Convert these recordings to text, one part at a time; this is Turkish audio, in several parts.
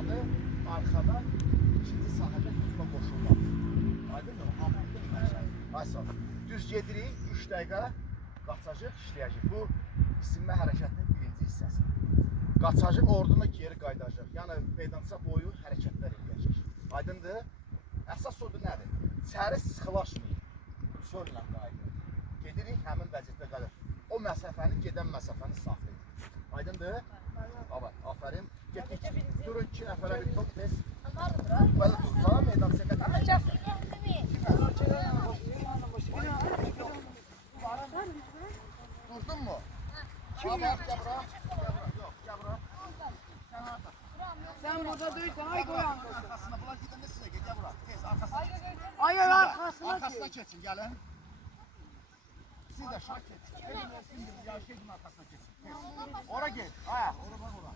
adı arxadan ikinci sahədə hücuma qoşulmaq. Aydın mı? Hamıqda iməşək. Aysa, düz gedirik, 3 dəqiqə qaçacaq, işləyəcək. Bu isinmə hərəkətinin birinci hissəsi. Qaçacaq, orduna geri qaydacaq. Yəni, meydança boyu hərəkətlər edəcək. Aydındır? Əsas odur nədir? İçəri sıxılaşmayın. Çöllə qayıdır. Gedirik, həmin vəziyyətdə qalır. O məsafəni, gedən məsafəni saxlayın. Aydındır? Aferin. Getdik. Durun 2 nəfərə bir top tez. Belə tutsa, meydan səqət. Durdun mu? Abi, gel bura. Yox, gel bura. Sen harada? Sen burada değilsen ay koyan. Arkasına, bunlar gidəndə sizə gel bura. Tez, arkasına geçin. Ay arkasına Arkasına geçin, gelin. Siz de şak geçin. Gelin, ya şeyin arkasına geçin. Tez. Ora gel. Ha, ora bak ora.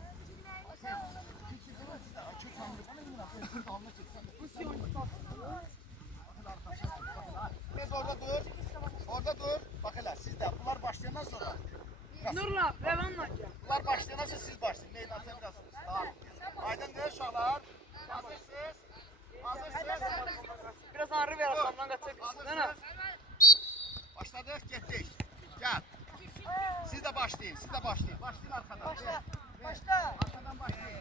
Tez orada dur. Orada dur. Bak hele siz de. Bunlar başlayandan sonra. Nurla, Revan'la gel. Bunlar başlayandan sonra siz başlayın. Meydan sen biraz. Tamam. Aydındır uşaqlar. Hazırsınız. Hazırsınız. Biraz ağrı ver asamdan kaçacaksın. Başladık, getdik. Gel. Siz de başlayın. Siz de başlayın. Başlayın arkadan. Başla. Başla. Arkadan başlayın.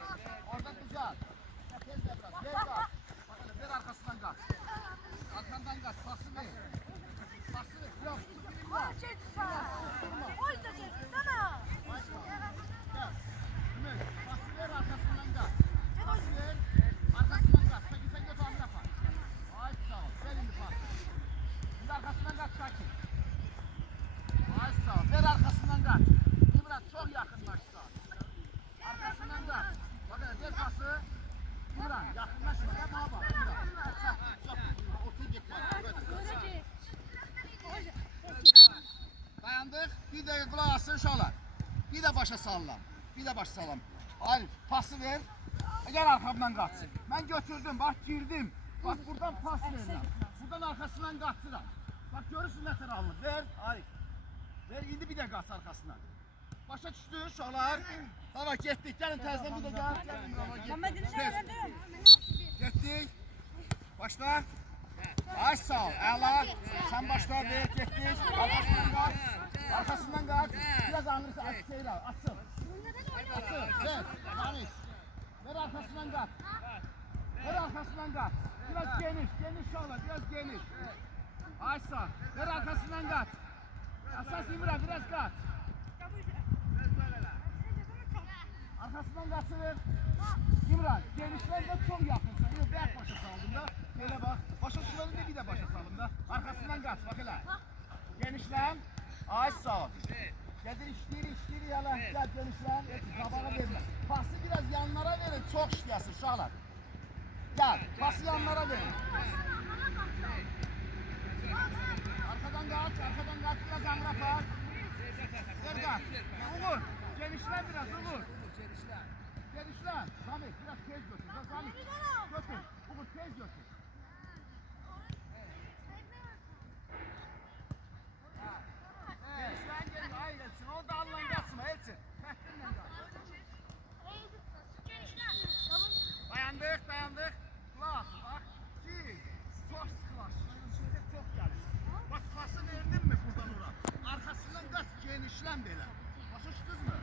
Oradan güzel. Tez de biraz. Ver kaç. Bakalım ver arkasından kaç. Arkandan kaç. Pası ver. Pası ver. Yok. Gel. Ümit. Pası ver arkasından kaç. Pası ver. Arkasından kaç. Peki sen götür onu yapar. Ay sağ ol. Ver şimdi pası. Şimdi arkasından kaç Şakir. Ay sağ ol. Ver arkasından kaç. İmran çok yakınlaştı. Arkasından kaç. Bakın ver pası. İmran yakınlaşma. Yapma bak. İmran. Çok. Otur git bak. Dayandık. Bir de kulak asın uşaqlar. Bir de başa sallam. Bir de başa sallam. Arif pası ver. Gel arkamdan kaçsın. Ben götürdüm. Bak girdim. Bak buradan pas verirəm. Buradan arkasından kaçıram. Bak görürsün ne taraflı. Ver Arif. Ver indi bir de kaç arkasından. Başa düştü uşaqlar. Tamam getdik. Gelin təzdən bir de gel. Getdik. Başla. Ay sağ ol. Əla. Sen başla ver. Getdik. Arkasından kaç. Arkasından kaç. Biraz ağırlısı aç seyir al. Açsın. Açsın. Ver. Tanış. Ver arkasından kaç. Ver arkasından kaç. Biraz geniş. Geniş uşaqlar. Biraz geniş. Ay sağ ol. Ver arkasından kaç. Asas İmran biraz kaç. Arkasından kaçırır. İmran, genişlerden çok yakınsın. Yok, beyaz başa saldım da. Böyle bak. Başa suladın da bir de başa saldım da. Arkasından kaç, bak hele. Genişlen. Ay sağ ol. Gedir işleri yalan. Gel genişlen. Kabağa verme. Pası biraz yanlara verin. Çok işleyesin uşaqlar. Gel, pası yanlara verin. Arkadan kaç, biraz yanına pas. Ver kaç. Umur, genişlen biraz Umur. Genişlen. Sami, biraz tez götür. Sami, götür. Umur, tez götür. Genişlen, hayır etsin. O da Allah'ın kaçsın, etsin. Tehtinle kaç. Dayandık. Kulak, bak. Siz çok sıkılaştınız. Çok gelir. Bak pası verdin mi buradan ora? Arkasından kaç genişlen belə. Başa düşdünüz mü?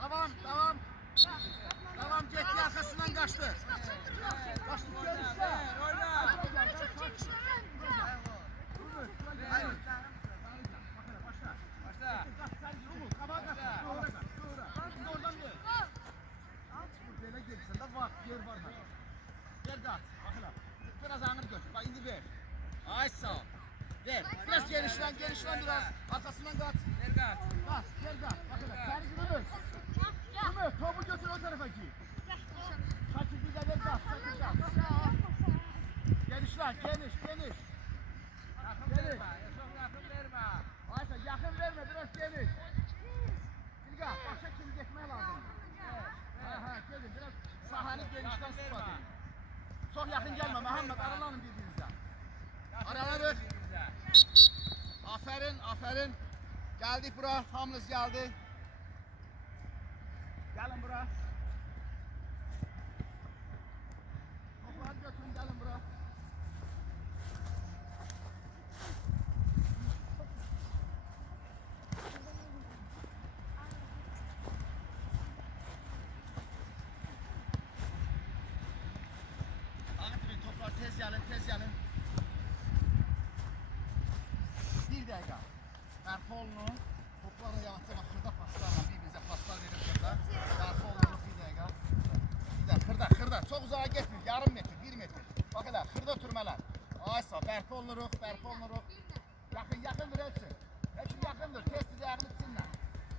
Tamam. Tamam getdi arkasından kaçtı. Kaçtı genişlen. Başla. Kabağa kaç. Oradan ver. Böyle gelirsen de var. Yer var. Ver kaç. Bakın. Biraz ağır götür. Bak indi ver. Ay sağ ol. Ver. Biraz genişlen biraz. Arkasından kaç. Ver kaç. Gel kaç. Bakın. Sen Ömür. Ömür topu götür o tarafa ki. Şakir bir de ver kaç. Genişlen. Geniş. Yakın verme. Ayşe yakın verme. Biraz geniş. Bilga. Başa kimi geçmeye lazım. Gelin. Biraz sahanı genişten sıfatın. Çok yakın gelme. Muhammed aralanın birbirinizden. Aralanır. Aferin. Geldik bura. Hamınız geldi. Gelin bura. gəlin, tez gəlin. Bir dəqiqə. Bərpa olunun. Toplarla yavaşca bax, xırda paslarla bir-birinizə paslar verin xırda. Bərpa olunun bir dəqiqə. Bir dəqiqə, xırda. Çox uzağa getmir, yarım metr, 1 metr. Bax elə, xırda türmələr. Aysa, bərpa olunuruq, bərpa olunuruq. Yaxındır hepsi. Hepsi yaxındır, tez-tez ayağını içsinlər.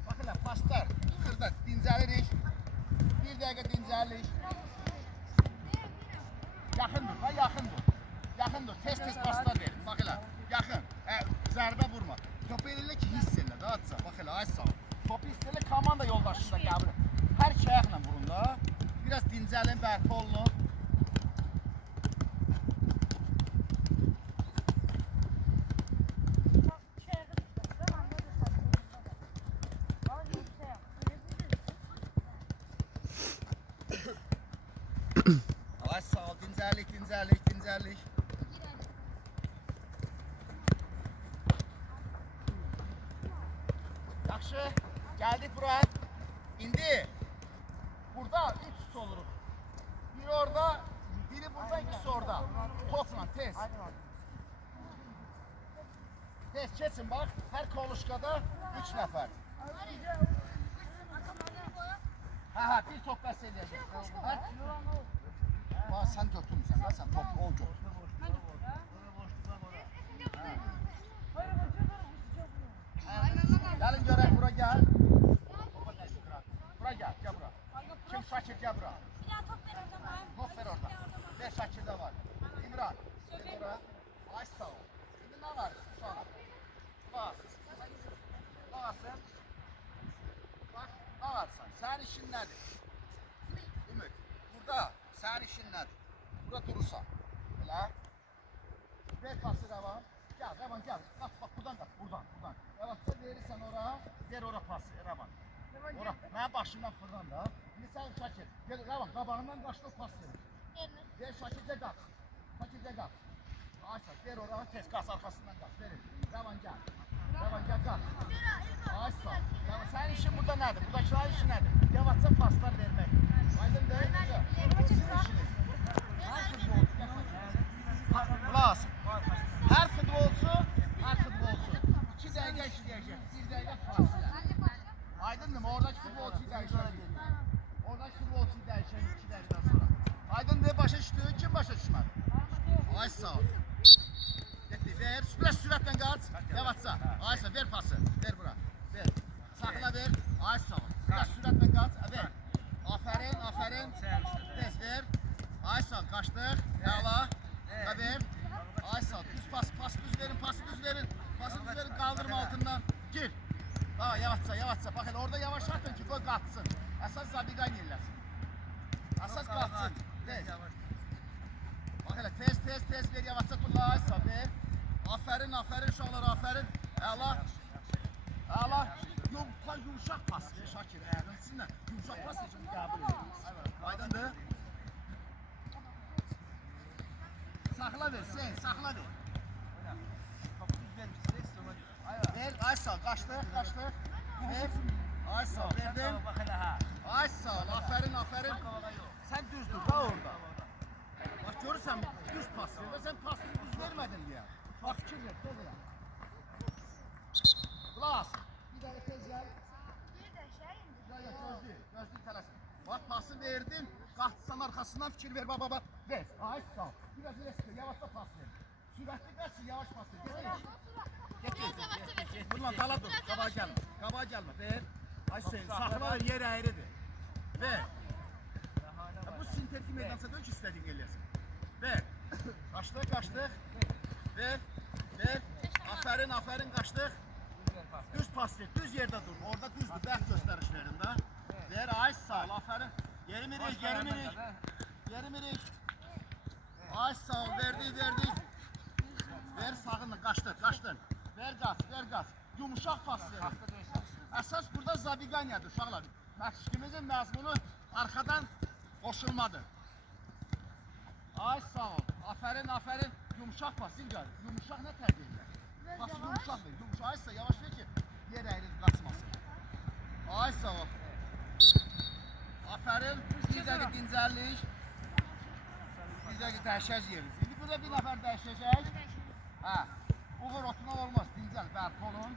Bax elə, paslar, xırda, dincəlirik. Bir dəqiqə dincəlirik. Yaxındır, ha, yaxındır. Yaxındır, tez-tez paslar verin. Bax elə, yaxın. Zərbə vurma. Topu elə ki, hiss elə, rahatca. Bax elə, ay sağ ol. Topu hiss elə, komanda yoldaşında qəbul et. Hər iki ayaqla vurun da. Biraz dincəlin, bərpa olunun. Ay sağ ol, dincəllik. Yaxşı, gəldik bura. İndi burada 3 üst oluruq. Biri orada, biri burada, ikisi orada. Topla, tez. Tez keçin bax, hər koluşkada 3 nəfər. Hə, bir top bəs eləyəcək. Bax, sən götürmüsən, sən topu o götür. Gəlin görək, bura gəl. Bura gəl, gəl bura. Kim Şakir, gəl bura. Top ver orada. Ver, Şakirdə var. İmran, gəl bura. Ay sağ ol. İndi nə var? Bax. Baxasın. Bax, nə varsan? Sənin işin nədir? Ümid, burada sənin işin nədir? Burada durursan. Elə. Ver pası Rəvan. Gəl, Rəvan gəl. Qaç, bax, buradan qaç, buradan. Yavaşca verirsən ora, ver ora pası Rəvan. Ora, mənim başımdan fırlan da. İndi sən Şakir. Gel Rəvan, qabağından qaçdı o pas verir. Ver Şakircə qaç. Aysa, ver ora, tez qaç, arxasından qaç. Verin. Rəvan gəl. Rəvan gəl, qaç. Aysa, Rəvan, sənin işin burada nədir? Buradakilərin işi nədir? Yavaşca paslar vermək. Aydın deyil mi? Sizin işiniz. Hər futbolcu, qulaq asın. Hər futbolcu 2 dəqiqə işləyəcək, 1 dəqiqə fasilə. Aydındır mı? Oradakı futbolcuyu dəyişəcək. Oradakı futbolcuyu dəyişəcək 2 dəqiqədən sonra. Aydındır, başa düşdü, kim başa düşmədi? Ay sağ ol. Getdi, ver, biraz sürətlə qaç, yavaşca. Aysa, ver pası, ver bura, ver. Saxla ver, ay sağ ol. Biraz sürətlə qaç, ver. Afərin, tez ver. Ay sağ ol, qaçdıq, əla, ver. Ay sağ ol, düz pas, pası düz verin. Kaldırma altından. Gir. Daha yavaşça. Bakın orada yavaş atın ki gol katsın. Əsas Zabiqan yerləsin. Əsas katsın. Tez. Bak hele tez ver yavaşça tulla. Ver. Aferin uşaqlar, aferin. Əla. Yumuşaq pas. Şakir, sizinlə yumuşaq pas için qəbul edirsiniz. Aydındır. Saxla ver, saxla ver. Ver, ay sağ ol, qaçdıq. Ver, ay sağ ol, verdim. Ay sağ ol, aferin. Sen düzdür da orada. Bak görürsən, düz pas ver. Sen pası düz vermedin diye. Bak fikir ver, tez elə. Qulaq. Bir dəqiqə tez gəl. Gözlü tələsin. Bak pası verdin, qaçsan arxasından fikir ver, baba. Ver, ay sağ ol. Biraz eski, yavaşla pas ver. Sürətli qaçsın, yavaş pas ver. Get. Bununla dala dur, qabağa gəlmə. Ver. Ay sen, saxla ver, yer əyridir. Ver. Bu sintetik meydansa dön ki, istədiyin eləyəsin. Ver. Qaçdıq. Ver. Aferin, qaçdıq. Düz pas ver, düz yerdə dur. Orada düzdür, bəxt göstəriş verin da. Ver, ay sağ ol, aferin. Yerimirik. Ay sağ ol, verdik. Ver sağınla, qaçdın. Ver qaz. Yumuşaq pas verin. Əsas burada Zabiqanyadır uşaqlar. Məşqimizin məzmunu arxadan qoşulmadır. Ay sağ ol, aferin. Yumuşaq pas, Zilgar. Yumuşaq nə tərbiyə edir? Pası yumuşaq ver. Aysa yavaş ver ki, yer əyilib qaçmasın. Ay sağ ol. Aferin, bir dəqiqə dincəllik. Bir dəqiqə dəhşəz yeriz. Üstüne bir nəfər dəyişəcək. Hə. Uğur oturmaq olmaz. Dincəl, bərpa olun.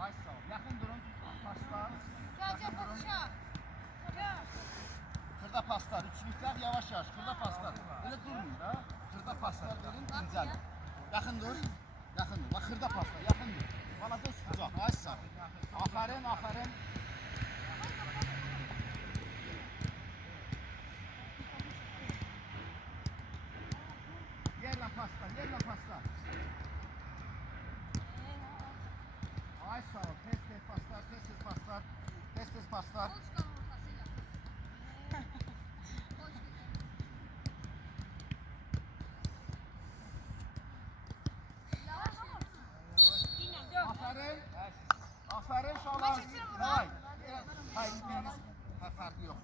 Ay sağ ol. Yaxın durun. Paslar. Yaxın durun. Xırda paslar. Üçlüklər yavaş-yavaş. Xırda paslar. Elə durmayın da. Xırda paslar verin. Dincəl. Yaxın dur. Yaxın dur. Bax, xırda paslar. Yaxın dur. Balaca sıxacaq. Ay sağ ol. Aferin, aferin. Yerlə paslar, yerlə paslar. Ay sağ ol. Tez paslar, tez paslar. Tez paslar. Aferin. Aferin şalar. Hay. Hay, biriniz fərqi yox.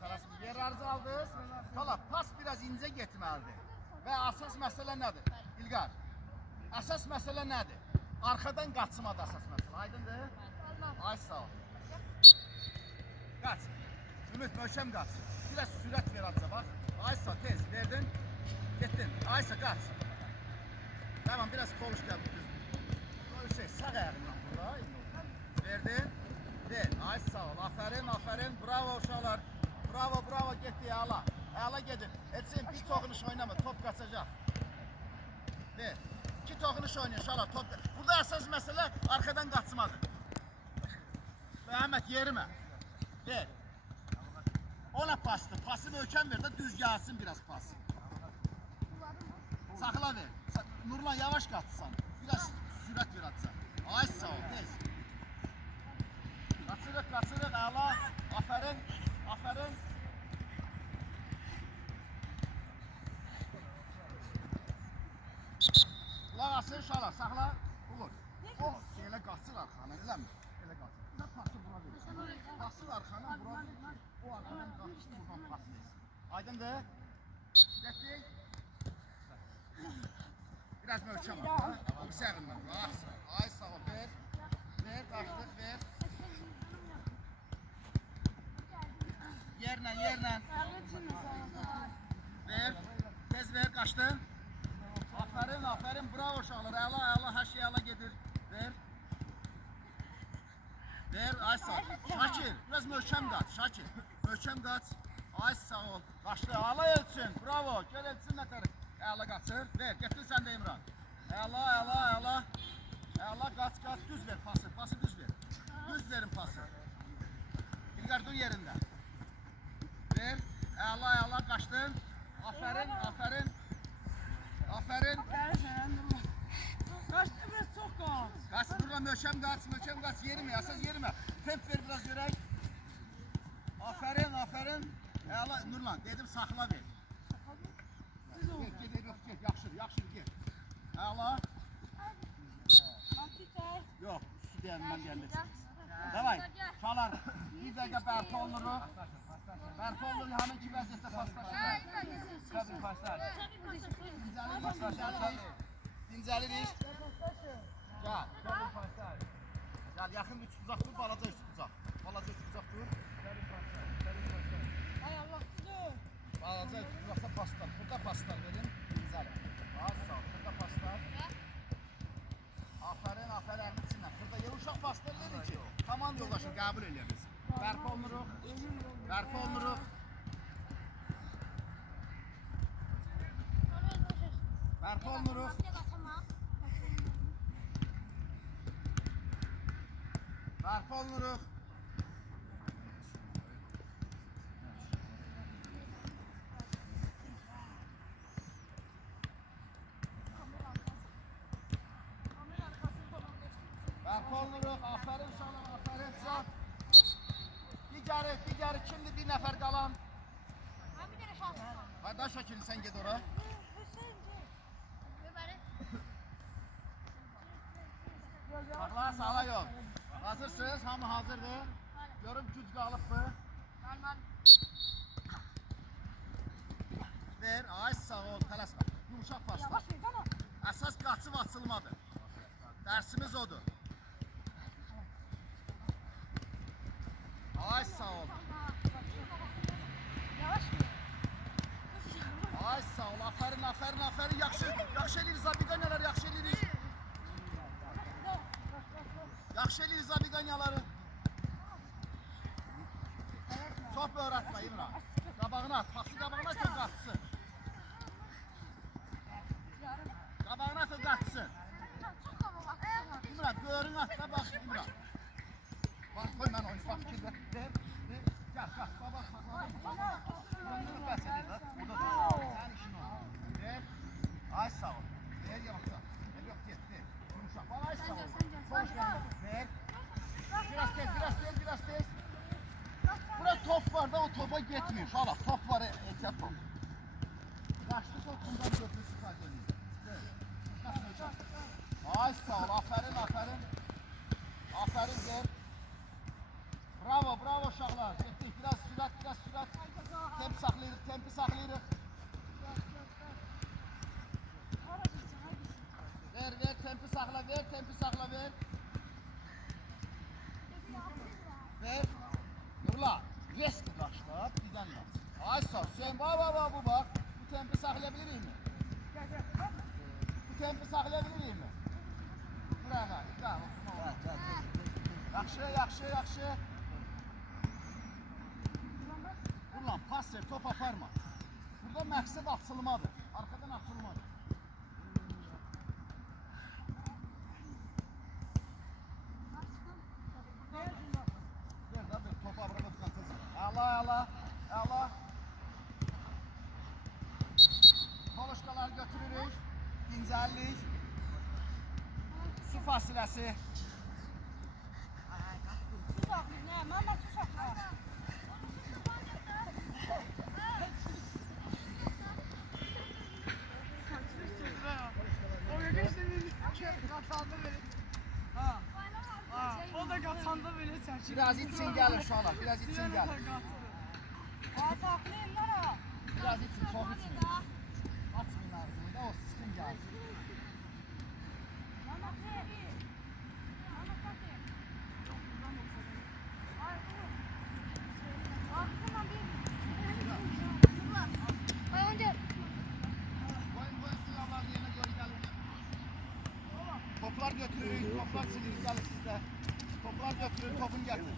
Tələsiniz, yer arz aldınız. Tala, pas biraz incə getməlidir. Və əsas məsələ nədir? İlqar, əsas məsələ nədir? Arxadan qaçmadı əsas məsələ. Aydındır? Ay sağ ol. Qaç. Ümid, möhkəm qaç. Biraz sürət ver adca, bax. Ay sağ, tez, verdin. Getdin. Ay sağ, qaç. Tamam, biraz konuş gəl. Şey, sağ ayağından burada. Verdin. Ver. Ay sağ ol. Aferin, aferin. Bravo uşaqlar. Bravo, bravo. Getdi, əla. Əla gedin. Etsin, bir toxunuş oynama. Top qaçacaq. Ver. İki toxunuş oynayın uşaqlar. Top. Burada əsas məsələ arxadan qaçmadır. Əhməd, yerimə. Ver. Ona pasdır. Pası möhkəm ver də düz gəlsin biraz pas. Saxla ver. Nurlan, yavaş qaçsan. Biraz sürət ver atsan. Ay sağ ol, tez. Qaçırıq, qaçırıq, əla. Aferin, aferin. Qulaq asın, şala, saxla. Uğur. O, elə qaçır arxana, eləmi? Elə qaçır. Nə pası bura verir? Qaçır arxana, bura verir. O arxadan qaçır, buradan pas verir. Aydındır? Getdik. Biraz möhkəm ol. Yüksəğindən. Ay sağ ol, ver. Ver, qaçdıq, ver. Yerlə, yerlə. Ver. Tez ver, qaçdın. Aferin, aferin. Bravo uşaqlar. Əla, əla, hər şey əla gedir. Ver. Ver, ay sağ ol. Şakir, biraz möhkəm qaç. Şakir, möhkəm qaç. Ay sağ ol. Qaçdı. Əla Elçin. Bravo. Gəl Elçin nətəri. Əla qaçır. Ver. Getdin sən də İmran. Əla, əla, əla. Əla, qaç, qaç. Düz ver pası. Pası düz ver. Düz verin pası. İlqar dur yerində. Ver. Əla, əla. Qaçdın. Aferin, aferin. Aferin. Kaçtı biraz çok kaç. Qaç, burada möhkəm qaç, möhkəm qaç. Yerimə, əsas yerimə. Temp ver biraz görək. Aferin, aferin. Əla, Nurlan, dedim saxla ver. Get, get, yaxşıdır, yaxşıdır, get. Əla. Yox, üstü deyən, mən gəlində çıxırız. Davay, çalar. Bir dəqiqə bərpa oluruq. Bərpa oluruq, həmin ki vəziyyətdə paslaşırlar. Qəbil paslar. Dincəlirik. Gəl. Gəl, yaxın üç uzaq dur, balaca üç uzaq. Balaca üç uzaq dur. Ay Allah tutur. Balaca üç uzaqda paslar. Burada paslar verin. Dincəli. Az sağ ol. Burada paslar. Aferin, aferin içindən. Burada yer uşaq paslar verin ki, komanda yoldaşı qəbul edəriz. Bərpa oluruq. Bərpa oluruq. Bərpa oluruq. Bərpa oluruq. Bərpa oluruq. Aferin uşaqlar, aferin. Digəri kimdir bir nəfər qalan? Hayda Şəkil, sən ged ora. Sağla, sağla yox. Hazırsınız, hamı hazırdır. Görüm güc qalıbdır. Ver, ay sağ ol, tələsmə. Yumuşaq pasla. Əsas qaçıb açılmadır. Dərsimiz odur. Ay sağ ol. Yavaş mı? Ay sağ ol, aferin. Yaxşı eləyirik Zabiqanyalar, yaxşı eləyirik. Yaxşı eləyirik Zabiqanyaları. Çox öğretmə İmran. Qabağına at, pası qabağına at, qaçsın. Qabağına at, qaçsın. İmran, böyrünü at da bax İmran. Bax, qoy mən oyun, bax fikir ver. Gəl, baba, saxla. Bunu bəs edir də. Burada da. Sənin işin o. Ver. Ay sağ ol. Ver yavaşca. Yok getdi. Yumuşaq. Bana ay sağ ol. Koş ver. Ver. Biraz tez. Burada top var da o topa getmir. Şala, top var, ehtiyat top. Qaçdı top, bundan götürür stadionu. Ay sağ ol, aferin. Aferin ver. Bravo uşaqlar. Getdik, biraz sürət. Tempi saxlayırıq. Ver, tempi saxla, ver. Ver. Nurla, risk qaçlar, bizdən yaz. Ay sağ ol, Hüseyin, bak, bu bak. Bu tempi saxlayabilirik mi? Buraya, yaxşı. Ulan pas ver, top aparma. Burada məqsəd açılmadır. Arkadan açılmadır. Ver da bir topu abra tutantızın. Əla. Koloşkalar götürürük. İncəllik. Su fasiləsi. O da qatanda belə çəkir. Biraz içsin gəlin uşaqlar, biraz içsin gəlin. Biraz içsin, çox içsin. Açmayın ağzını da o sıxın gəlsin. Toplar götürürük, toplar silirik, gəlin sizdə. Toplar götürürük, topun gətir.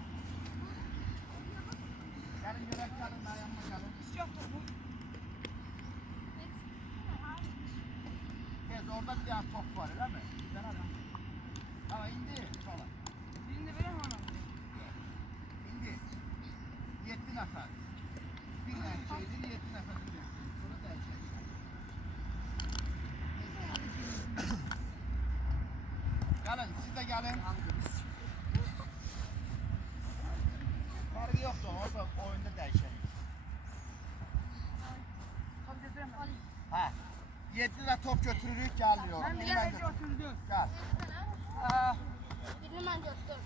Gəlin görək, gəlin, mən yanıma gəlin. Tez, orada bir dənə top var, elə mi? Bir dənə də. Ama indi, çala. Birini verəm ona. İndi, 7 nəfər. Bir dənə şeydir, 7 nəfər bir dənə. Sonra dəyişək. Gəlin, siz də gəlin. Farqı yoxdur, orada oyunda dəyişək. Top götürəm. Hə, 7 də top götürürük, gəliyor. Mən bir dənə götürdüm. Gəl. Birini mən götürdüm.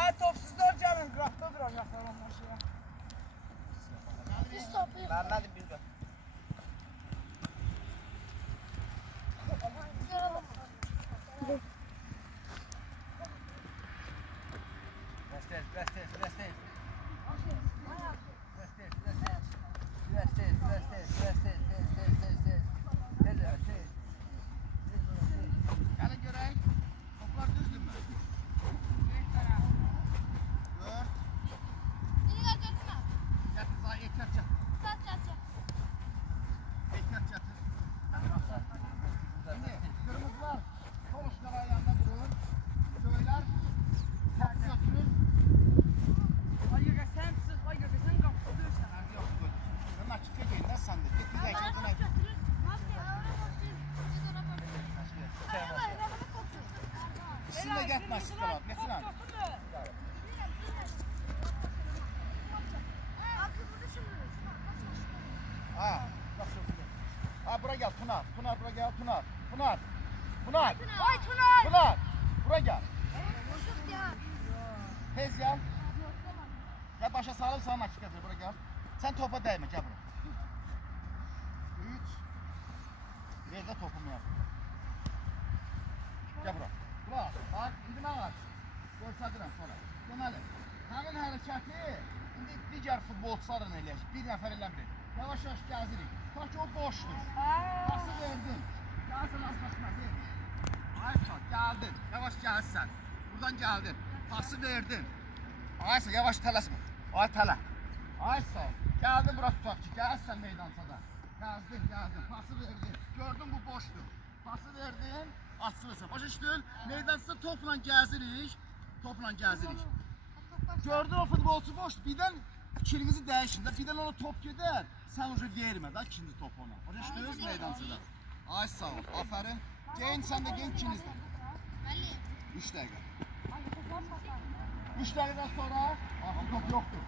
Ay topsuzlar gəlin, qıraqda duracaqlar onlar şeyə. Biz toplayıb. Məhəmmədim bir də. Biraz tez. Gəlin görək. Toplar düzdürmü? 4. Birini götürmə. Gətir, zay ehtiyat çatır. Sat çatır. Ehtiyat çatır. Şimdi kırmızılar konuşkalar yanında durun. Köyler top götürün. Ay yox, sən çıx, ay yox, sən qapıda döysən. Nerede yok bu? Ben açıkta gelin. Nasıl sen de? Git bir de Bana içeriden top aç. götürür. Mafya, avra toplayıb. Biz ona toplayıb. Ayağına toplayıb. İsim de gitme açıkta bak. Getir abi. Abi burada şimdi. Ha. Nasıl? Ha buraya gel Pınar. Pınar buraya gel Pınar. Pınar. Ay Tunay. Pınar. Buraya gel. Boşluk ya. Tez gel. Gel başa sağlam sağlam açıkta buraya gel. Sen topa değme gel buraya. 3. Ver de topumu yap. Gel buraya. Buraya. Bak indi ben aç. Görsədirəm sonra. Deməli, həmin hərəkəti indi digər futbolçularla eləyək. Bir nəfər eləmirik. Yavaş-yavaş gəzirik. Tutaq ki o boşdur. Pası verdin. Gəlsən az başına ver. Aysa gəldin. Yavaş gəlsən. Buradan gəldin. Pası verdin. Aysa yavaş tələsmə. Ay tələ. Aysa gəldin bura tutaq ki, gəlsən meydançada. Gəldin. Pası verdin. Gördün bu boşdur. Pası verdin. Açılırsa. Başa düşdün? Meydançada topla gəzirik. Gördün o futbolçu boşdur. Birdən fikrinizi dəyişin də. Birdən ona top gedər. Sən ucu vermə də ikinci top ona. Başa düşdünüz meydançada. Ay sağ ol. Aferin. Geyin sen de geyin ikiniz de. 3 dakika. 3 dakikadan sonra top yoktur.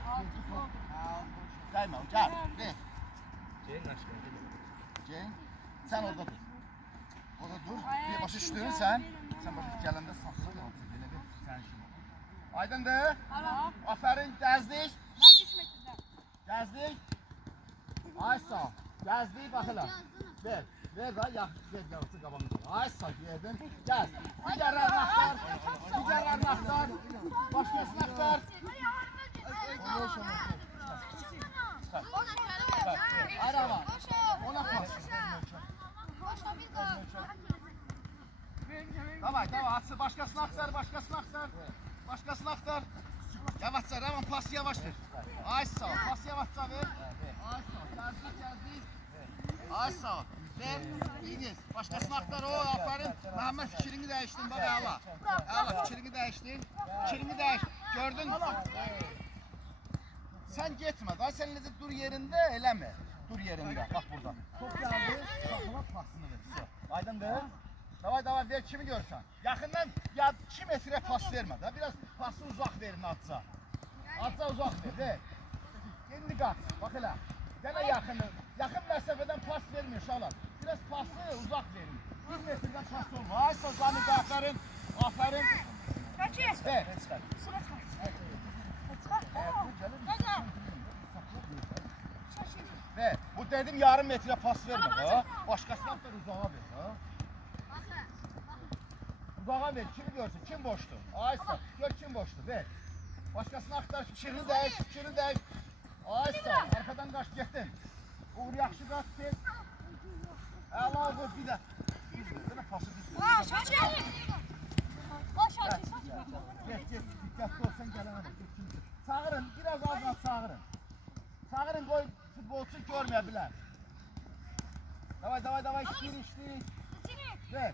Değme o gel. Ver. Ceyn sen orada dur. Orada dur. Bir başı düştün sen. Sen başı gelende saksız kalsın. Böyle bir sen şimdi. Aydındır. Aferin gezdik. Gezdik. Ay sağ ol. Gezdik bakalım. Ver. Ver da ver yavrusu qabağımıza. Ay sağ verdin. Gel. Digərlərini axtar. Başqasını axtar. Araba. Ona pas. Davay, açsın. Başqasını axtar. Yavaşca, hemen pas yavaşdır. Ay sağ ol. Pas yavaşca ver. Ay sağ ol. Gezdik. Ay sağ ol. Ver, iyiniz. Başkasını aktar o, aferin. Mehmet fikrini değiştin, bak Əla. Əla fikrini değiştin. Gördün mü? Sen gitme, daha sen necə dur yerinde, eləmə. Dur yerinde, bak burada. Top geldi, sakla pasını ver. Aydındır? Davay, ver kimi görsən. Yaxından, ya 2 metre pas vermə da. Biraz pası uzaq verin atsa. Atsa uzaq ver. Elini qaç, bak elə. Gene yakın mesafeden pas vermiyor uşaqlar. Biraz pası uzak verin. 1 metreden pas olma. Aysa Zami de aferin. Kaçı? Ver. Ver. Bu dedim yarım metre pas verme ha. Başkasına da uzağa ver ha. Uzağa ver. Kimi görsün? Kim boştu? Aysa. Gör kim boştu. Ver. Başkasına aktar. Fikrini değiş. Aysa. Arkadan kaç gittin. Uğur yaxşı qaç tez. Əla vur bir də. Düz ver, də pası düz ver. Get, diqqətli ol, sən gələnə bax. Çağırın, biraz az çağırın. Çağırın, qoy futbolçu görməyə bilər. Davay, işləyir. Ver.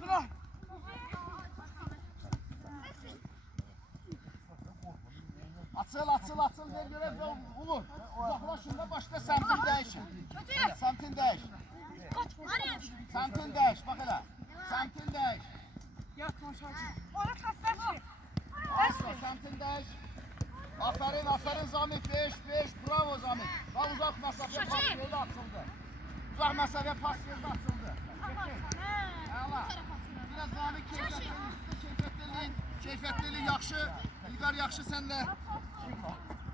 Dur. Açıl, ver görək, Uğur. Uzaqlaşın da başqa səmtin dəyişin. Səmtin dəyiş, bax elə. Səmtin dəyiş. Asla, səmtin dəyiş. Aferin Zami, 5, bravo Zami. Bax, uzaq məsafə pas verdi, açıldı. Əla. Biraz Zami keyfiyyətliyin yaxşı. İlqar yaxşı səndə.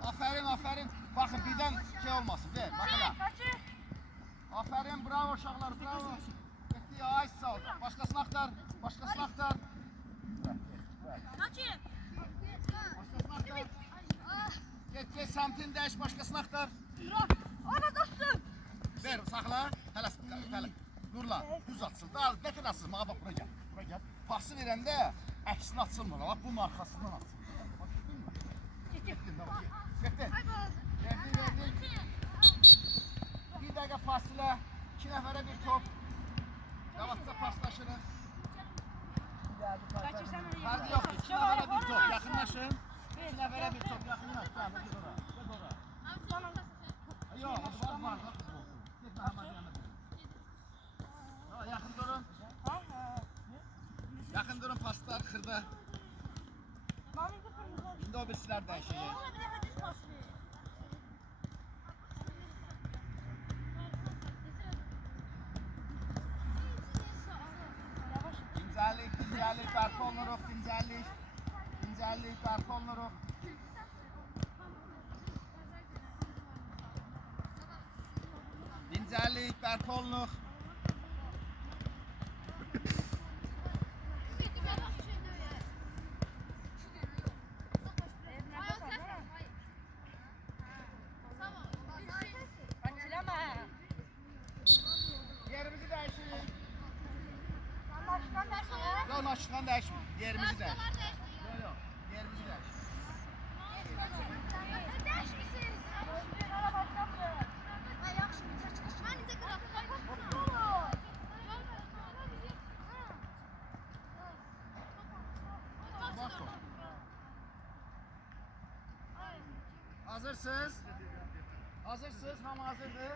Aferin. Bakın birden şey olmasın. Ver, bak hele. Aferin, bravo uşaqlar, bravo. Gitti, ay sağ ol. Başkasını aktar. Başkasını aktar. Get, semtin değiş, başkasını aktar. Ver, sakla. Hele. Nurla, düz atsın. Daha ne kadar atsın? Bak buraya gel. Pası verende əksini açılmır. Bak bunun arkasından atsın. Gettin. Verdin. Bir dakika fasıla. 2 nəfərə bir top. Yavaşca paslaşırıq. Farkı yoxdur. 2 nəfərə bir top. Yaxınlaşın. 2 nəfərə bir top. Yaxınlaş. Gel ora. Yox, var. Getmə həmən yanına. Yaxın durun. Yaxın durun, paslar xırda. İndi o birisilər dəyişəcək. Dincəllik, bərpa olunuruq, dincəllik, bərpa olunuruq. Dincəllik, bərpa olunuq. Yola çıxan dəyişmir. Yerimizi dəyişmir. Yox, yerimizi dəyişmir. Hazırsınız? Hazırsınız, hamı hazırdır.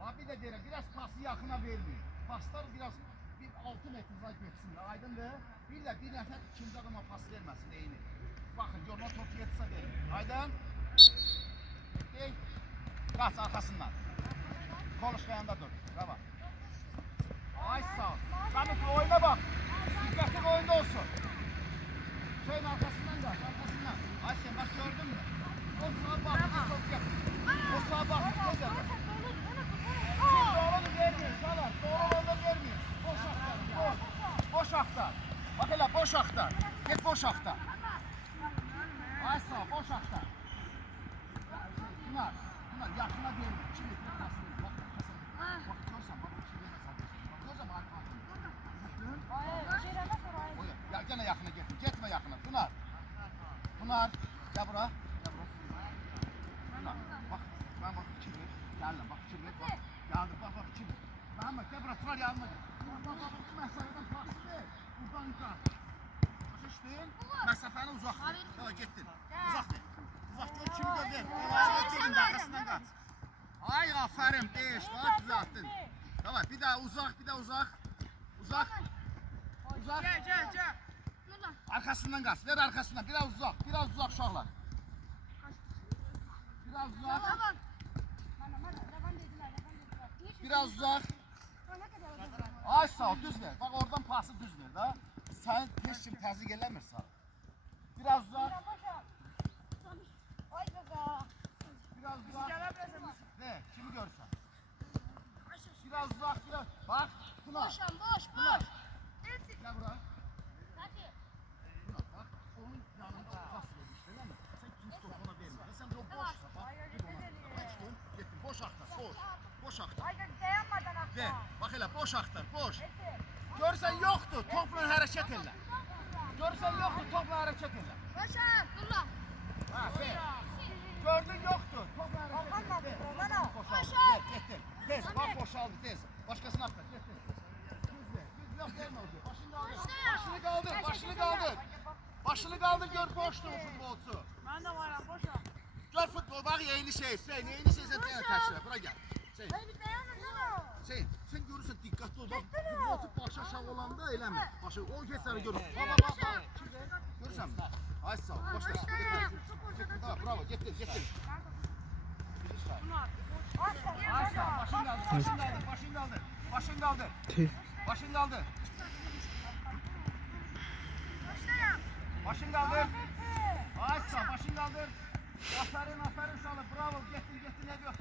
Abi de deyirəm, biraz pası yaxına vermeyin. Paslar biraz bir 6 metre uzaq geçsinlər, aydındır. Bir də bir nəfər ikinci adama pas verməsin, eyni. Baxın, yorma top yetsə verin. Aydın. Etdik. Qaç arxasından. Konuşqayanda dur. Bravo. Ay sağ ol. Samit oyuna bak. Diqqətin oyunda olsun. Şeyin arkasından qaç, arkasından. Ay sen bak gördün mü? O sağa bak, top yap. O sağa bak, tez yap. Doğru vermiyor, şalar. Doğru vermiyor. Boş aktar, boş. Boş aktar. Bak hele boş aktar. Git boş aktar. Ay sağ, boş aktar. Bunlar yakına vermiyor. Şimdi nasıl? Bak arkasına. Bak görsen, bak o şimdi nasıl? Bak görsen bak arkasına. Ya gene yakına gitme. Gitme yakına. Bunlar. Gel bura. Gel bura. Bunlar. Bak. Ben bak içi ver. Gel lan bak içi ver. Bak. Geldi bak içi ver. Mehmet gel bura. Turar yanıma gel. Bak şu mesafeden pası ver. Buradan yukarı. Başıştın. Mesafeni uzak ver. Tamam gittin. Uzak ver. Uzak gör kimi gönder. Gelin de arkasından kaç. Ay aferin 5. Bak düzelttin. Tamam bir daha uzak. Uzak. Gel. Arkasından kaç. Ver arkasından. Biraz uzak uşaqlar. Biraz uzak. Ay sağ ol düz ver. Bak oradan pası düz ver da. Sen heç kim təzyiq eləmir sağ. Biraz uzak. Biraz uzak. Ver kimi görsən. Biraz uzak. Bak Pınar. Boş. Gel buraya. Pınar bak onun yanında pas vermiş değil mi? Sen ikinci topu ona verme. Sen o boşsa bak. Gittin boş aktar. Boş aktar. Ver. Bak hele boş aktar. Boş. Görsən yoktur. Topla hərəkət elə. Ha ver. Gördün yoktur. Topla hərəkət elə. Ver. Gettin. Tez. Bak boşaldı tez. Başkasına aktar. Gettin. Düz ver. Düz yok verme orada. Başını kaldır. Gör boştur o futbolcu. Ben de varım boşa. Gör futbol bak yeni şey. Yeni şey sen təşkil. Bura gel. Sen görürsən diqqətli ol. Bak futbolcu başı aşağı olanda eləmir. Başı o keçəni görür. Bak. Görürsən mi? Ay sağ ol. Boşla. Tamam bravo. Getdin. Ay sağ ol. Başın kaldır. Başın kaldır. Ay sağ ol. Başın kaldır. Aferin uşaqlar. Bravo. Getdin. Ne yok.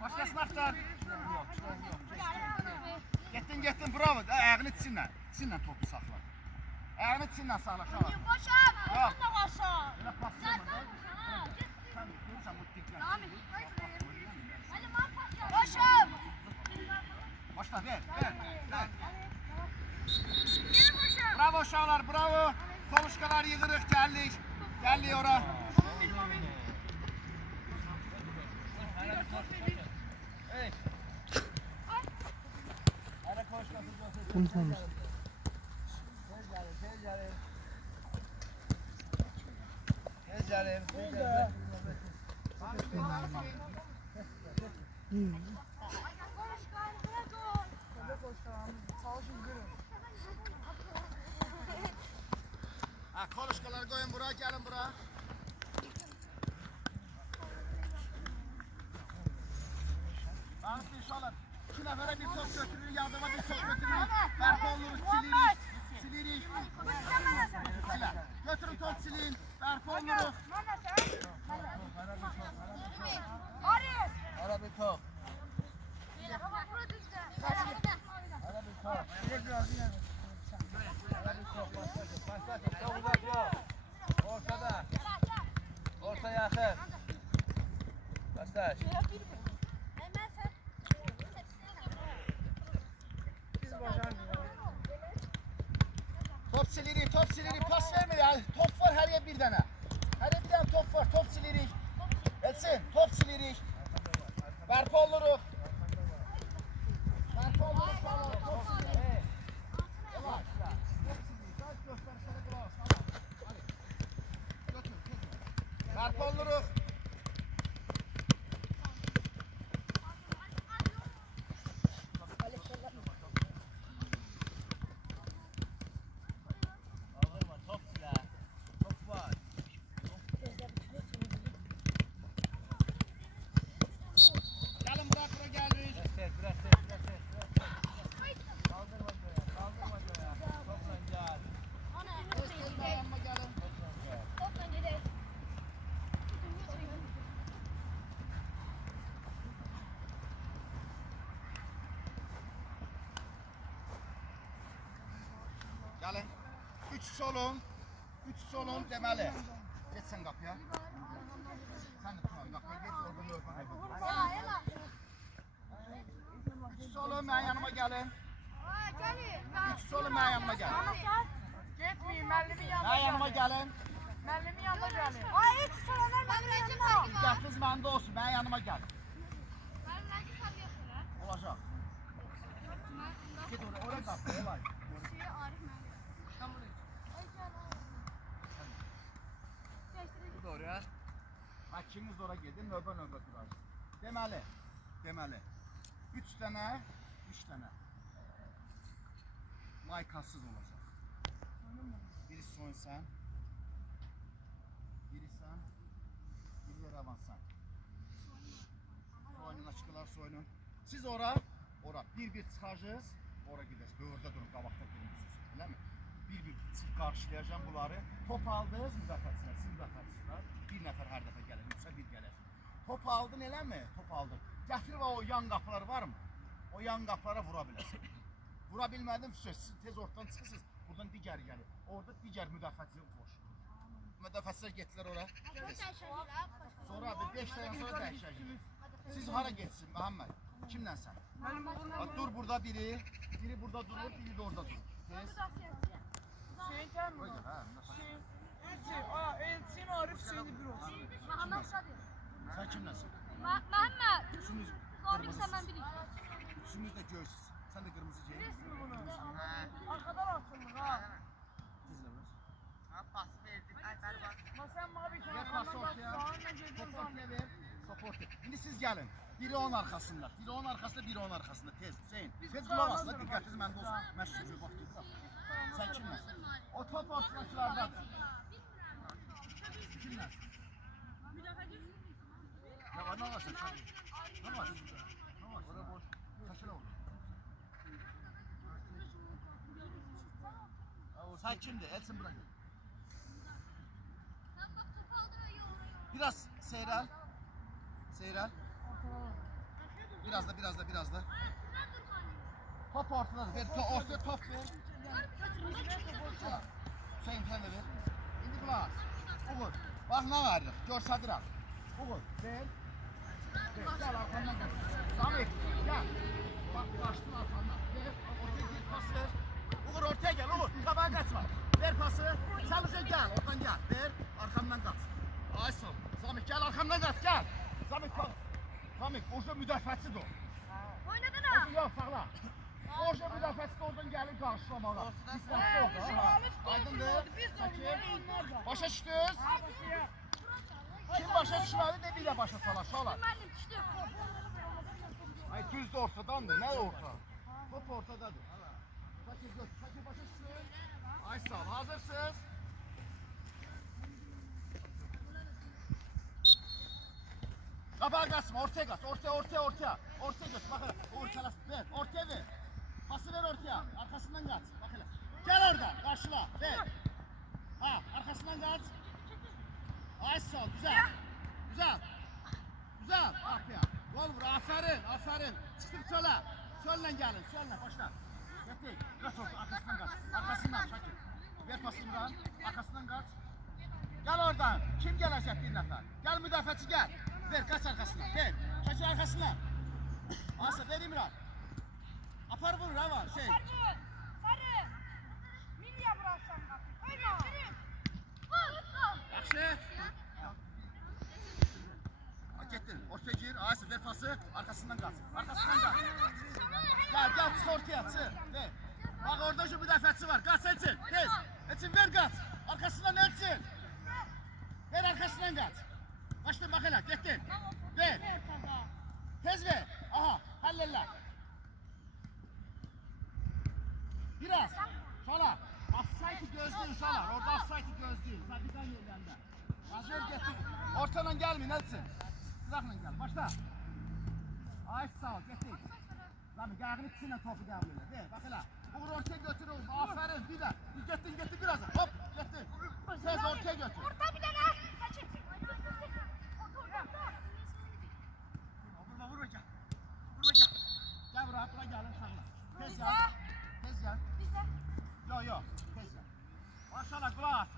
Başkasına aktar. Yok. Getdin. Bravo. Ayağını çinlə topu saxla. Ayağını çinlə saxla uşaqlar. Yox. Elə pas vermə. Sən görürsən bu diqqət. Başla ver. Bravo uşaqlar, bravo. Konuşkalar yığırıq, gəldik ora. Konuşkalar koyun buraya, gelin buraya. Anlatın inşallah. 2 nefere bir top götürür, yardıma bir top götürür. Berk oluruz, silirik. Götürün top silin, berk oluruz. Ara bir top. Orta yakın. Bastaş. Top silirik, top silirik. Pas vermir ya. Top var her yer bir tane. Her yer bir tane top var. Top silirik. Elsin, top silirik. Berpa oluruk. Berpa oluruk. Top silirik. Yavaş. Top silirik. Kaç gösterişlere kulak. Tamam. Hadi. Götür, götür. Berpa oluruk. Aldırma, top silah. Top var. Gelin bırak bura geldik. Biraz ses. Kaldırma göğe. Topla gel. Gösterin dayanma gelin. Topla gidelim. Gelin. 3 solun. 3 solun demeli. Geç sen kapıya. Sen de tutalım. Kapıya geç oradan örfen. Ya yala. 3 solun ben yanıma gelin. Aa gelin. 3 solun ben yanıma gelin. Gitmeyin, müəllimin yanına Ben yanıma gelin. Müəllimin yanına gəlin. Ay hiç sıralar ben necim sanki var. Diqqətiniz məndə olsun. Ben yanıma gelin. Ben necim sanki yapıyorum. Olacaq. Git oraya kapıya. Olay. Şeyi Arif müəllim. Ay canım. Bu doğru ya. İkiniz oraya gedin, növbə duracaq. Deməli. 3 dənə, 3 dənə maykasız olacaq. Biri soyunsan, biri sən, biri rəvansan. Soyunun, açıqlar soyunun. Siz ora bir çıxacağız, ora gedəsiz. Böyürdə durun, qabaqda durmusunuz. Eləmi? Bir qarşılayacağım bunları. Top aldınız müdafiəçilər, siz müdafiəçilər. Bir nəfər hər dəfə gəlir, yoxsa bir gəlir. Top aldın eləmi? Top aldın. Gətir və o yan qapılar varmı? O yan qapılara vura bilərsən. Vura bilmədin, siz tez ortadan çıxırsınız. Buradan digər gəlir. Orada digər müdafiəçilər boş. Müdafiəçilər getdilər ora. Sonra bir 5 dəqiqə sonra dəyişəcək. Siz hara getsin Məhəmməd? Kimlə sən? Dur burada biri burada durur, biri də orada durur. Tez. Hüseyin gəlmir. Bura gəl, hə. Elçin Arif Hüseyin'i bir olsun. Məhəmməd Sadir. Sən kimləsin? Məhəmməd. Üçünüz Qabir sən mən qırmızısınız. bilik. Üçünüz də göysüz. Sən də qırmızı geyinsin. Resmi bunu. Arkadan atılır ha. Tezlə biraz. Ma sen mavi Ver kenarından pası bak. ortaya. Sağınla geldim Topu sen. ortaya ver. Topu ortaya. Şimdi siz gelin. Biri onun arkasında. Biri onun arkasında, biri onun arkasında. Tez Hüseyin. Tez kulak asla. Dikkatiniz bende olsun. Məşğul bak dur. Sen kimləsin? O top ortadakilardan. Kimləsin? Ya ne var sen? Ne var? Ne var? Orada boş. Saçına vur. Sen kimdi? Elsin bırak. Biraz seyrel. Seyrel. Biraz da. Top ortada. Ver, ortaya top ver. Hüseyin sen de ver. İndi kulak. Uğur. Bak ne var? Görsədirəm. Uğur. Ver. Gel arkamdan gel. Samik gel. Bak baştın arkamdan. Ver. Ortaya gir pas ver. Uğur ortaya gel. Uğur. Tabağa kaçma. Ver pası. Çalışa gel. Oradan gel. Ver. Arkamdan kaç. Ay sağ ol. Samik gel arkamdan kaç gel. Samik bak. Samik orada müdafiəçidir o. Oynadın ha. Yok sağla. Orada müdafiəçisi oradan gəlir qarşılamağa. Diqqətli ol da. Aydındır. Sakin. Başa düşdünüz? Kim başa düşmədi de bir də başa salar. Şalar. Müəllim düşdü. Ay düz de ortadandır. Ne orta? Top ortadadır. Sakin göz. Sakin başa düşdünüz. Ay sağ ol. Hazırsınız. Qabağa qaçma. Ortaya qaç. Ortaya. Ortaya götür. Bak hele. Uğur çalas. Ver. Ortaya ver. Pası ver ortaya. Arkasından kaç. Bak hele. Gel orada. Karşıla. Ver. Ha. Arkasından kaç. Ay sağ ol. Güzel. Kapıya. Gol vur. Aferin. Çıktım çöle. Çölle gelin. Çölle. Başla. Getir. Kaç orta. Arkasından kaç. Arkasından. Şakir. Ver pası İmran. Arkasından kaç. Gel oradan. Kim gelecek bir nefer? Gel müdafiəçi gel. Ver kaç arkasına. Ver. Şakir arkasına. Asa ver İmran. Apar vurur ama şey. Sarı. Milya bıraksa. Çık, arkasından kaç. Arkasından kaç. Gel, çık ortaya, çık. Ver. Bak orada şu müdafiəçi var. Kaç Elçin, tez. Elçin ver kaç. Arkasından Elçin. Ver arkasından kaç. Başla bak hele, gittin. Ver. Tez ver. Aha, hallella. Biraz. Şala. Offside'i gözlüyün uşaqlar. Orada offside'i gözlüyün. Kapitan yerlərində. Hazır getdik. Ortadan gelmeyin Elçin. Silahla gel. Başla. Ay sağ ol. Getdik. Lan qağını içinə topu qəbul elə. De, bax elə. Uğur ortaya götür oğlum. Aferin. Bir də. Getdin biraz. Hop, getdin. Tez ortaya götür. Orta bir dənə. Kaçır. Vurma gel. Vurma gel. Gel bura gelin uşaqlar. Tez gel. Tez gel. Yo. Tez gel. Maşallah qulaq as.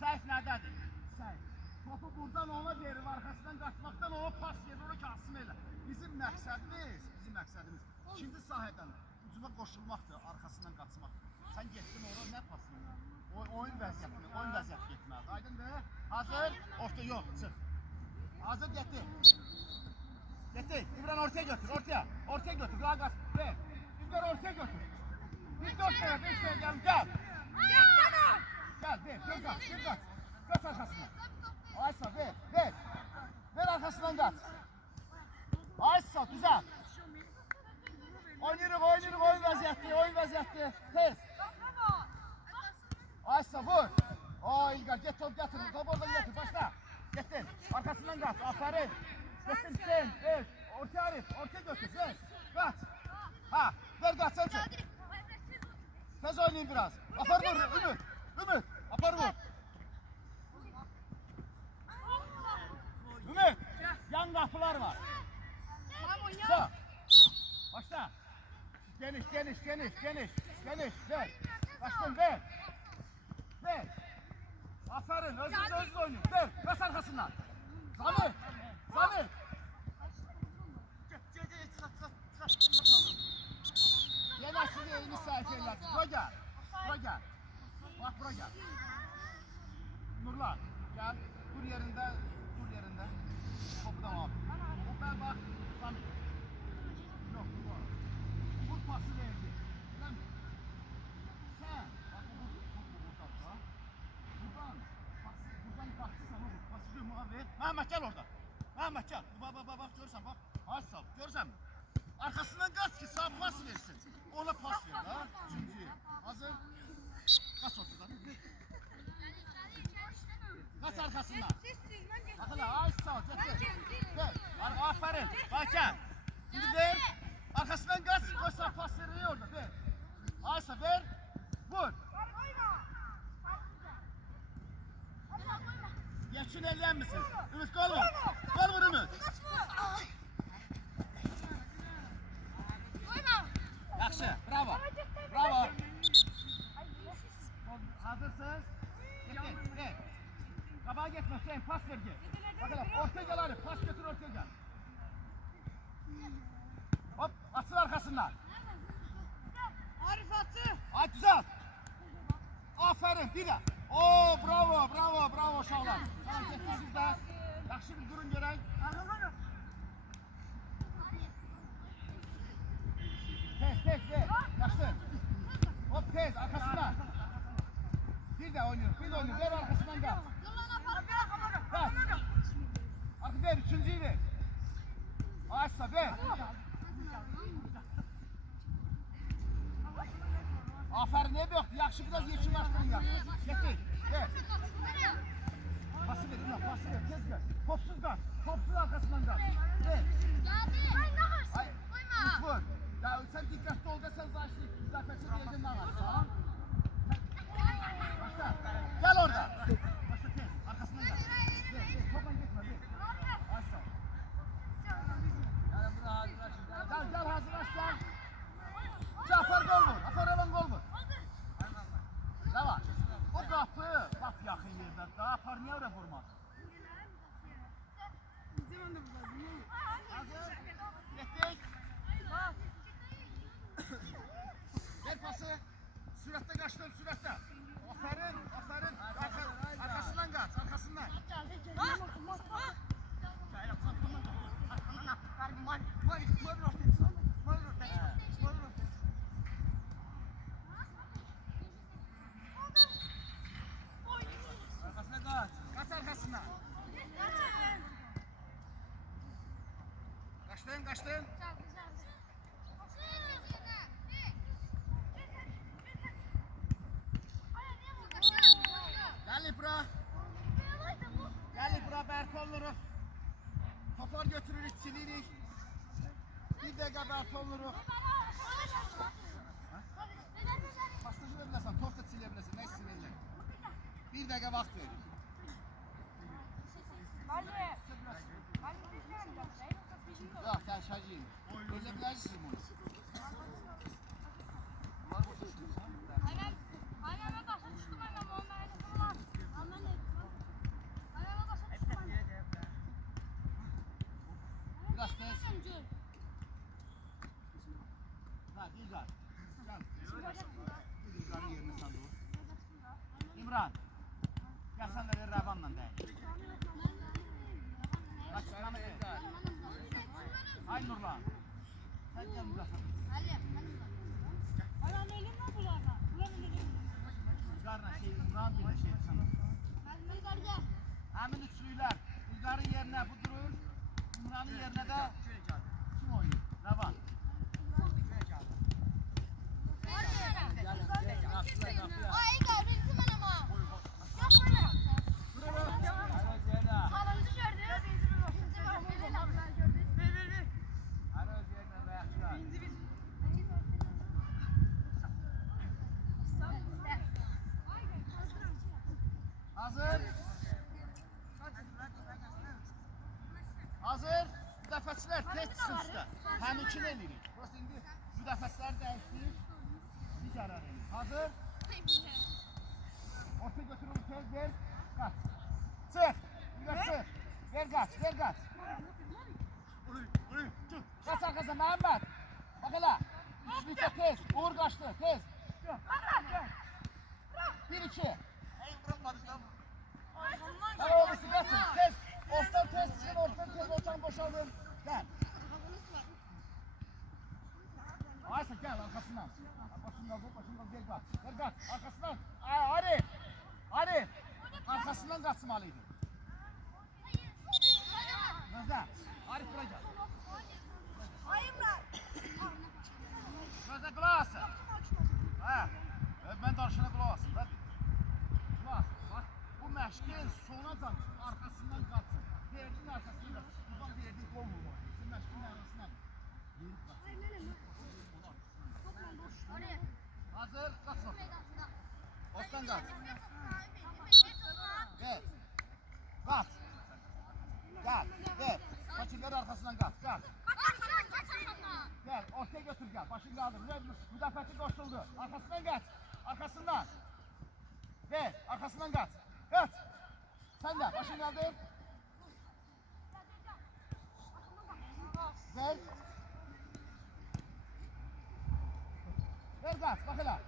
Səhv nədədir? Səhv. Topu buradan ona verir, arkasından qaçmaqdan ona pas verir, onu kasım elə. Bizim məqsədimiz ikinci sahədən ucuna qoşulmaqdır, arkasından qaçmaqdır. Sən getdin ora nə pas verir? Oyun vəziyyəti getməlidir. Aydındır? Hazır? Orta yox, çıx. Hazır getdi. Getdi. İbrahim ortaya götür, ortaya. Ortaya götür, qulaq as. Ver. İbrahim ortaya götür. Bir 4 tane, 5 tane gel. Gel, ver, göz at. Kaç arkasına. Aysa ver. Ver arkasından kaç. Aysa güzel. Oynuyoruz oyun vəziyyəti. Tez. Aysa vur. O İlgar get top getir. Top oradan getir. Başla. Gettin. Arkasından kaç. Aferin. Gettin sen. Ver. Ortaya Arif. Ortaya götür. Ver. Kaç. Ha. Ver kaç sen. Tez oynayın biraz. Apar vur Ümit. Apar vur. Ümit. Yan kapılar var. Sağ. Başla. Geniş. Ver. Başlayın ver. Aferin. Özünüz oynayın. Ver. Bas arkasından. Zamir. Yine sizi elini sayfayla. Bura gel. Bak bura gel. Nurlar gel. Dur yerinde. Topu da abi. O ben bak. Zamir. Yok bu var. Vur pası verdi. Lan. Sen. Bak buradan baksana vur. Pası diyor muhabbet. Mehmet gel orada. Mehmet gel. Bak görürsen bak. Asal görürsen mi? Arkasından kaç ki sağ pas versin. Ona pas ver ha. Çünkü hazır. Kaç ortadan. Kaç arkasından. Bakala ay sağ ol. Ver. Aferin. Bak gel. Şimdi ver. Arkasından kaç. Koşsa pas veriyor orada. Ver. Aysa ver. Vur. Yaşın elleyen misin? Ümit gol vur. Gol vur Ümit. Yaxşı. Bravo. Hazırsınız? Getdik. Ver. Qabağa getmə Hüseyin. Pas ver gel. Bakalım. Ortaya gel Arif. Pas götür ortaya gel. Hop. Açıl arkasından. Arif atı. Ay güzel. Aferin. Bir de. Oo bravo uşaqlar. Tamam getdiniz də. Yaxşı bir durun görək. Tez. Yaxşı. Hop tez arkasından. Bir de oynuyor. Ver arkasından gel. Kaç. Artık ver. Üçüncüyü ver. Aysa ver. Aferin ne yok. Yaxşı biraz yeşillaştırın ya. Getir. Ver. Pası ver. Tez ver. Topsuz kaç. Topsuz arkasından kaç. Ver. Ay. Vur. Ya sen dikkatli ol desen zaten müdafəçi diyeceğim lan var. Tamam. Başla. Gel orada. Başla tez. Arkasından gel. Ver. Topla gitme. Ver. Aşağı. Gel hazırlaş gel. Cafer gol vur. Aferin gol vur. Ne var? O kapı. Bak yakın yerden. Daha apar niye oraya vurmaz? Hazır. Getdik. Ver pası. Süratte kaçtın süratte. Aferin. Arkasından kaç. Arkasından. Bunlar götürürük, silirik. Bir dəqiqə bərti oluruq. Pastacı da biləsən, tost da silə biləsən, nə silirlər. Bir dəqiqə vaxt verir. Yox, gəlşəcəyim. Elə biləcəksiniz bunu. Bunlar boşa düşürsən. Biraz tez. Ha, İlgar. Gel. İlgar'ın yerine sen dur. İmran. Gel sen de bir Ravan'la değil. Kaç tane İlgar? Hay Nurlan. Sen gel Nurlan. İlgar'la şey, İmran bir de şey sana. Hemen üçlüler. İlgar'ın yerine bu durur. İmran'ın yerine de kim oynuyor? Ravan. Hazır. Hazır. Müdafiəçilər tez çıxsın üstə. Həmikini eləyirik. Burası indi müdafiəçiləri dəyişdirir. Bir qərar eləyirik. Hazır. Orta götürülür, tez ver. Qaç. Çıx. Bir çıx. Ver qaç, ver qaç. Qaç arkasına Məhəmməd. Bax elə. Üçlükdə tez. Uğur qaçdı, tez. 1-2. Hadi oğlusu qaçın, tez. Ortadan tez çıxın, ortadan tez ortadan boşaldın. Gel. Aysa gel arkasından. Başından gel kaç. Gel kaç. Arkasından. Arif. Arif. Arkasından kaçmalıydı. Gözde. Arif buraya gel. Gözde kulak asın. Ha. Ben danışana kulak asın. Hadi. Kulak asın. Bak. Bu məşqin sonacan arkasından kaçsın. Verdin arkasından. Buradan verdin kol vurma. Sen məşqin arasından. Hazır, kaç orta. Ortadan kaç. Ver. Kaç. Gel, ver. Fakirleri arkasından kaç, kaç. Gel, ortaya götür gel. Başını kaldır. Müdafiəçi koşuldu. Arkasından kaç. Arkasından. Ver, arkasından kaç. Kaç. Sen de, başını kaldır. Ver. Ver gaz, bak hele.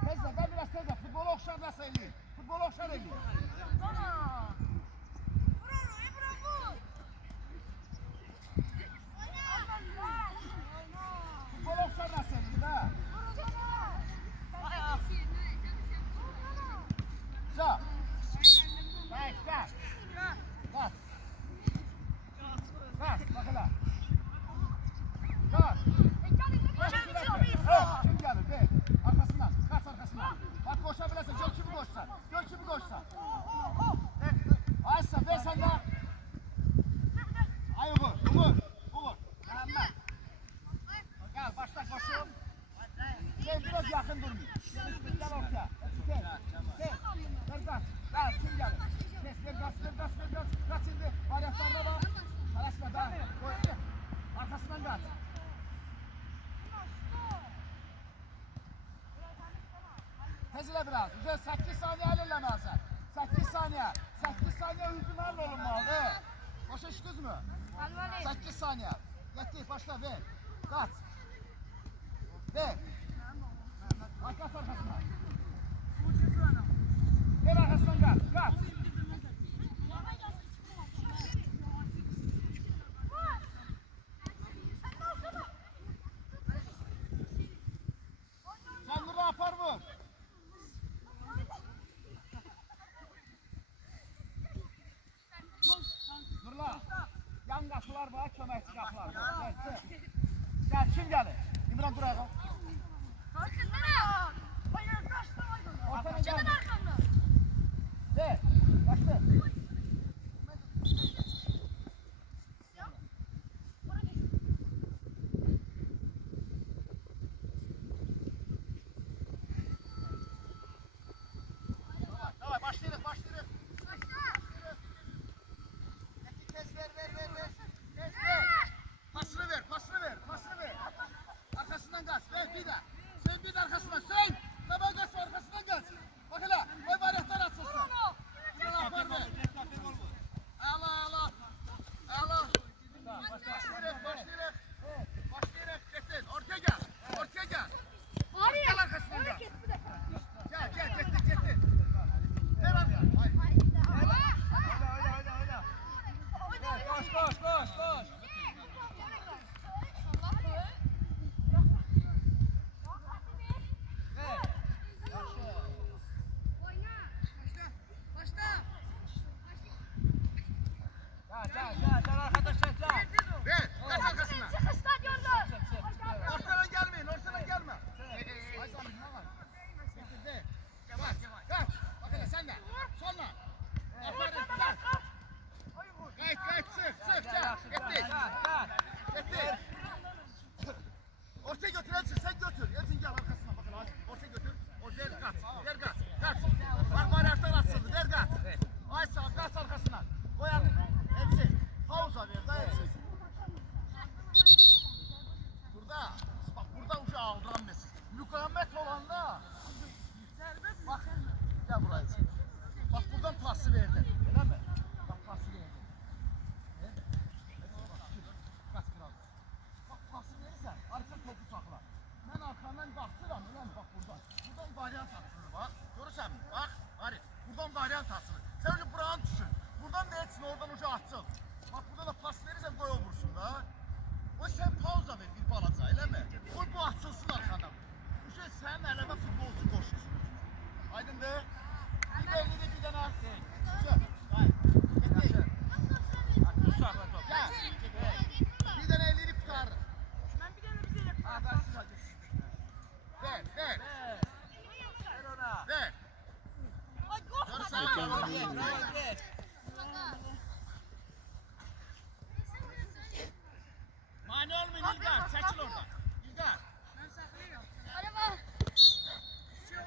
Tezle, ben biraz tezle. Futbolu okşar nasıl eləyim? Futbolu okşar eləyim. Futbolu okşar nasıl eləyim, ha? Güzel. Gel, gel. Gel. Gel, bak hele. Gel. Kim gelir? Ver. Arkasından. Kaç arkasından. Bak koşabilirsin. Gör kimi koşsan. Gör kimi koşsan. Aysa ver sen de. Ay Uğur. Uğur. Uğur. Mehmet. Gel başla koşun. Gel biraz yakın durmayın. Gel ortaya. Gel. Gel. Ver kaç. Gel kim gelir? Kes ver kaç. Ver kaç. Ver kaç. Kaç şimdi. Varyatlarına bak. Karışma da. Arkasından kaç. Tezile biraz. Güzel 8 saniye ilerlemezsen. 8 saniye. 8 saniye hücumlarla olunmalı. Boşa şüküz mü? 8 saniye. Yetti. Başla ver. Kaç. Ver. Arkas arkasından. Ver arkasından kaç. Kaç. Sen bunu yapar vur. Nurla, yan qapılar var, köməkçi qapılar var. Gel, kim gəlir? İmran dur ayağa. Ortana gəl. Ver, başla. görürsən mi? Bax, Arif, buradan variant açılır. Sən önce buranı düşün. Buradan da etsin, oradan uca açıl. Bak burada da pas verirsən qoy o vursun da. O sen pauza ver bir balaca, elə mi? Qoy bu açılsın arxadan. Bu şey sənin ələmə futbolcu qoşulsun. Aydındır? Bir də elini bir dənə. Çıx. Getdik. Uşaqla top. Gəl. Bir dənə elini qutarır. Ben bir tane bize yapayım. Ha, ben şuna git. Ver, ver, Ver ona. ver. Ay gol. Görürsən? Bravo, gel, bravo, gel. Mani olmayın İlgar, çəkil oradan. İlgar, Ben saklıyorum. Araba.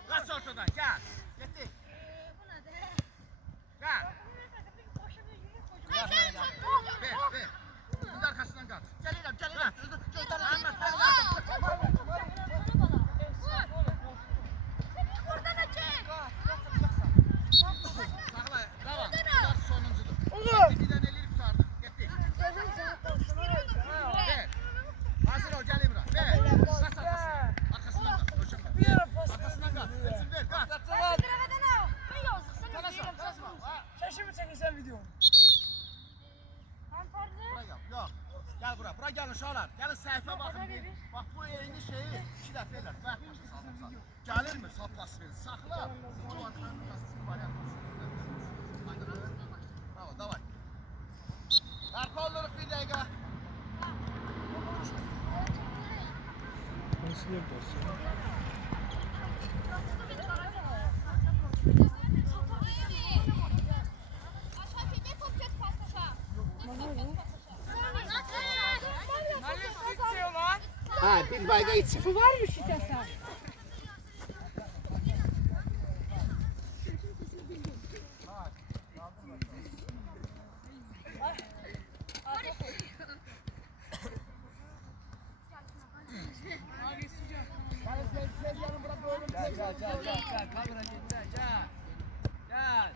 qaç ortadan, gəl. Getdik, Bu nedir? gəl. Ay gel çek. Ver, ver. Bunun arxasından qaç. Gəlirəm, gəlirəm. Gözdən Aa, buradan da çek. Saxla, davam. Bunlar sonuncudur. Oğlum. Bir dənə elini qutardı. Getdik. Ver. Hazır ol, gəl İmran. Ver. Qaç arxasından. Arxasından qaç. Ölçəm qaç. Bir yere pas. Arxasından qaç. Elçin ver, qaç. Kaçılan. Tələsəm, tələsəm. Şaşımı çekilsen video. Bura gəl, yox. Gəl bura, bura gəlin uşaqlar. Gəlin səhifə baxın bir. Bax bu eyni şeyi 2 dəfə elə. Bax, gəlirmi saplası verin. Saxla. Bu antrenör plastik variant olsun. Bravo, davay. Arpa oluruq bir dəqiqə. Nerede sıçıyor lan? Ha, bir bayqa için. Su varmış içersen. Gel, gel, gel, gel, gel. Kamera gitti, gel. Gel.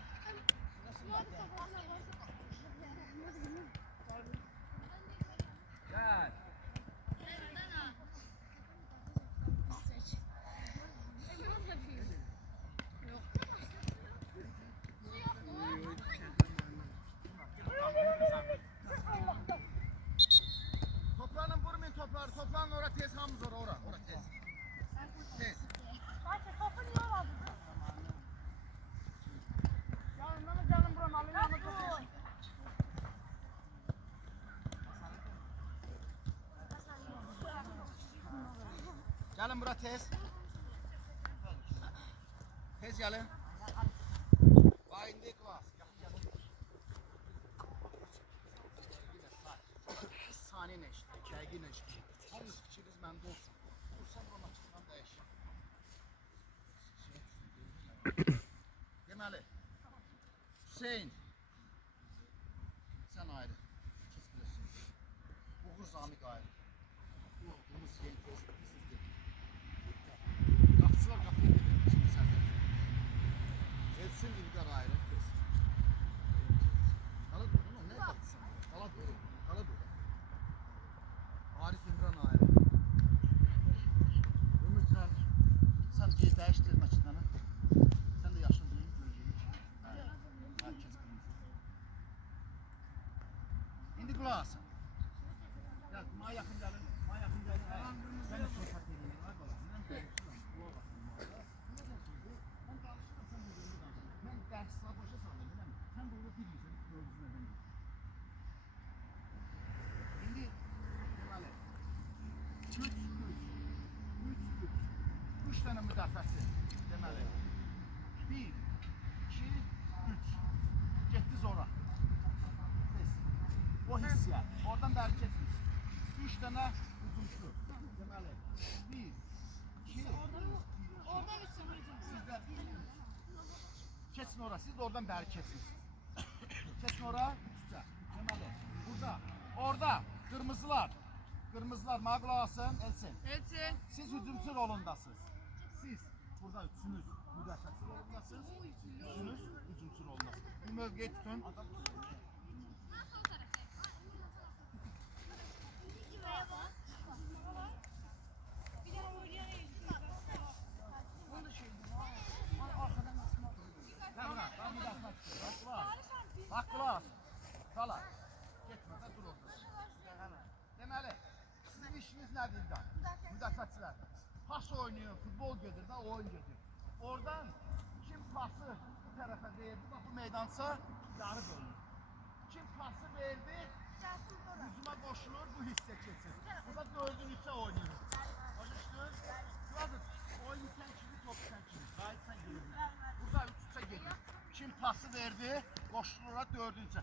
Gel. Toplanın, vurmayın topları. Toplanın ora tez, hamımız ora, ora. Ora tez. Tez. Canım buram alın yanına kapatın. Gəlin bura tez. Tez gəlin. Bax indi klas. Bir saniyə nə işdir, dəqiqə nə işdir. Hamınız fikriniz məndə olsun. Dursan bura maçından dəyiş. Deməli, Hüseyin, sən ayrı. Keç bilirsin. Uğur Zamik ayrı. Uğurumuz yeni tezdir. Qapıçılar qapıya gedir, şimdi səfər. Elçin İlqar ayrı, tez. Qala dur, nə qapıçısan? Qala dur, qala dur. Arif İmran ayrı. Ümidlər, sən dəyişdir maçındanı. Sən də yaşlı deyil, görəcəyik. Herkes kırmızı. İndi qulaq asın. Gel, bana yaxın gəlin, bana yaxın gəlin. Sən də söhbət edin, ay bala. Mən dəyişirəm, qulaq asın. Mən danışıram, sən də yolda danışın. Mən dərsi başa saldım, eləmi? Sən də orada bilmirsən, gördüyün nədən deyil. İndi, deməli, güc. 3 dənə müdafiəsi, deməli. 1, 2, 3. Getdiniz ora. O hissiyə. Oradan bəri keçmiş. 3 dənə hücumçu. Deməli. 1, 2, Oradan üstün sizdə. Keçin ora. Siz də oradan bəri keçin. Keçin ora. Üstə. Deməli. Burada. Orada. Qırmızılar. Qırmızılar. Mənə qulaq asın. Elçin. Elçin. Siz hücumçu rolundasınız. Siz burada üçünüz müdafiəçi rolundasınız. Üçünüz hücumçu rolundasınız. Bir mövqeyi tutun. Onu da şey. Arkadan. nədir İlda? Müdafiəçilər. Pas oynuyor, futbol gedir də oyun gedir. Oradan kim pası bu tərəfə verdi, bax bu meydansa yarı bölünür. Kim pası verdi, hücuma qoşulur, bu hissə keçir. Burada 4'ün 3'e oynayır. Başa düşdün? Burada oyun sən kimi, top sən kimi. Qayıt sən gelir. Burada 3-3'e gedir. Kim pası verdi, qoşulur 4'ün 3'e.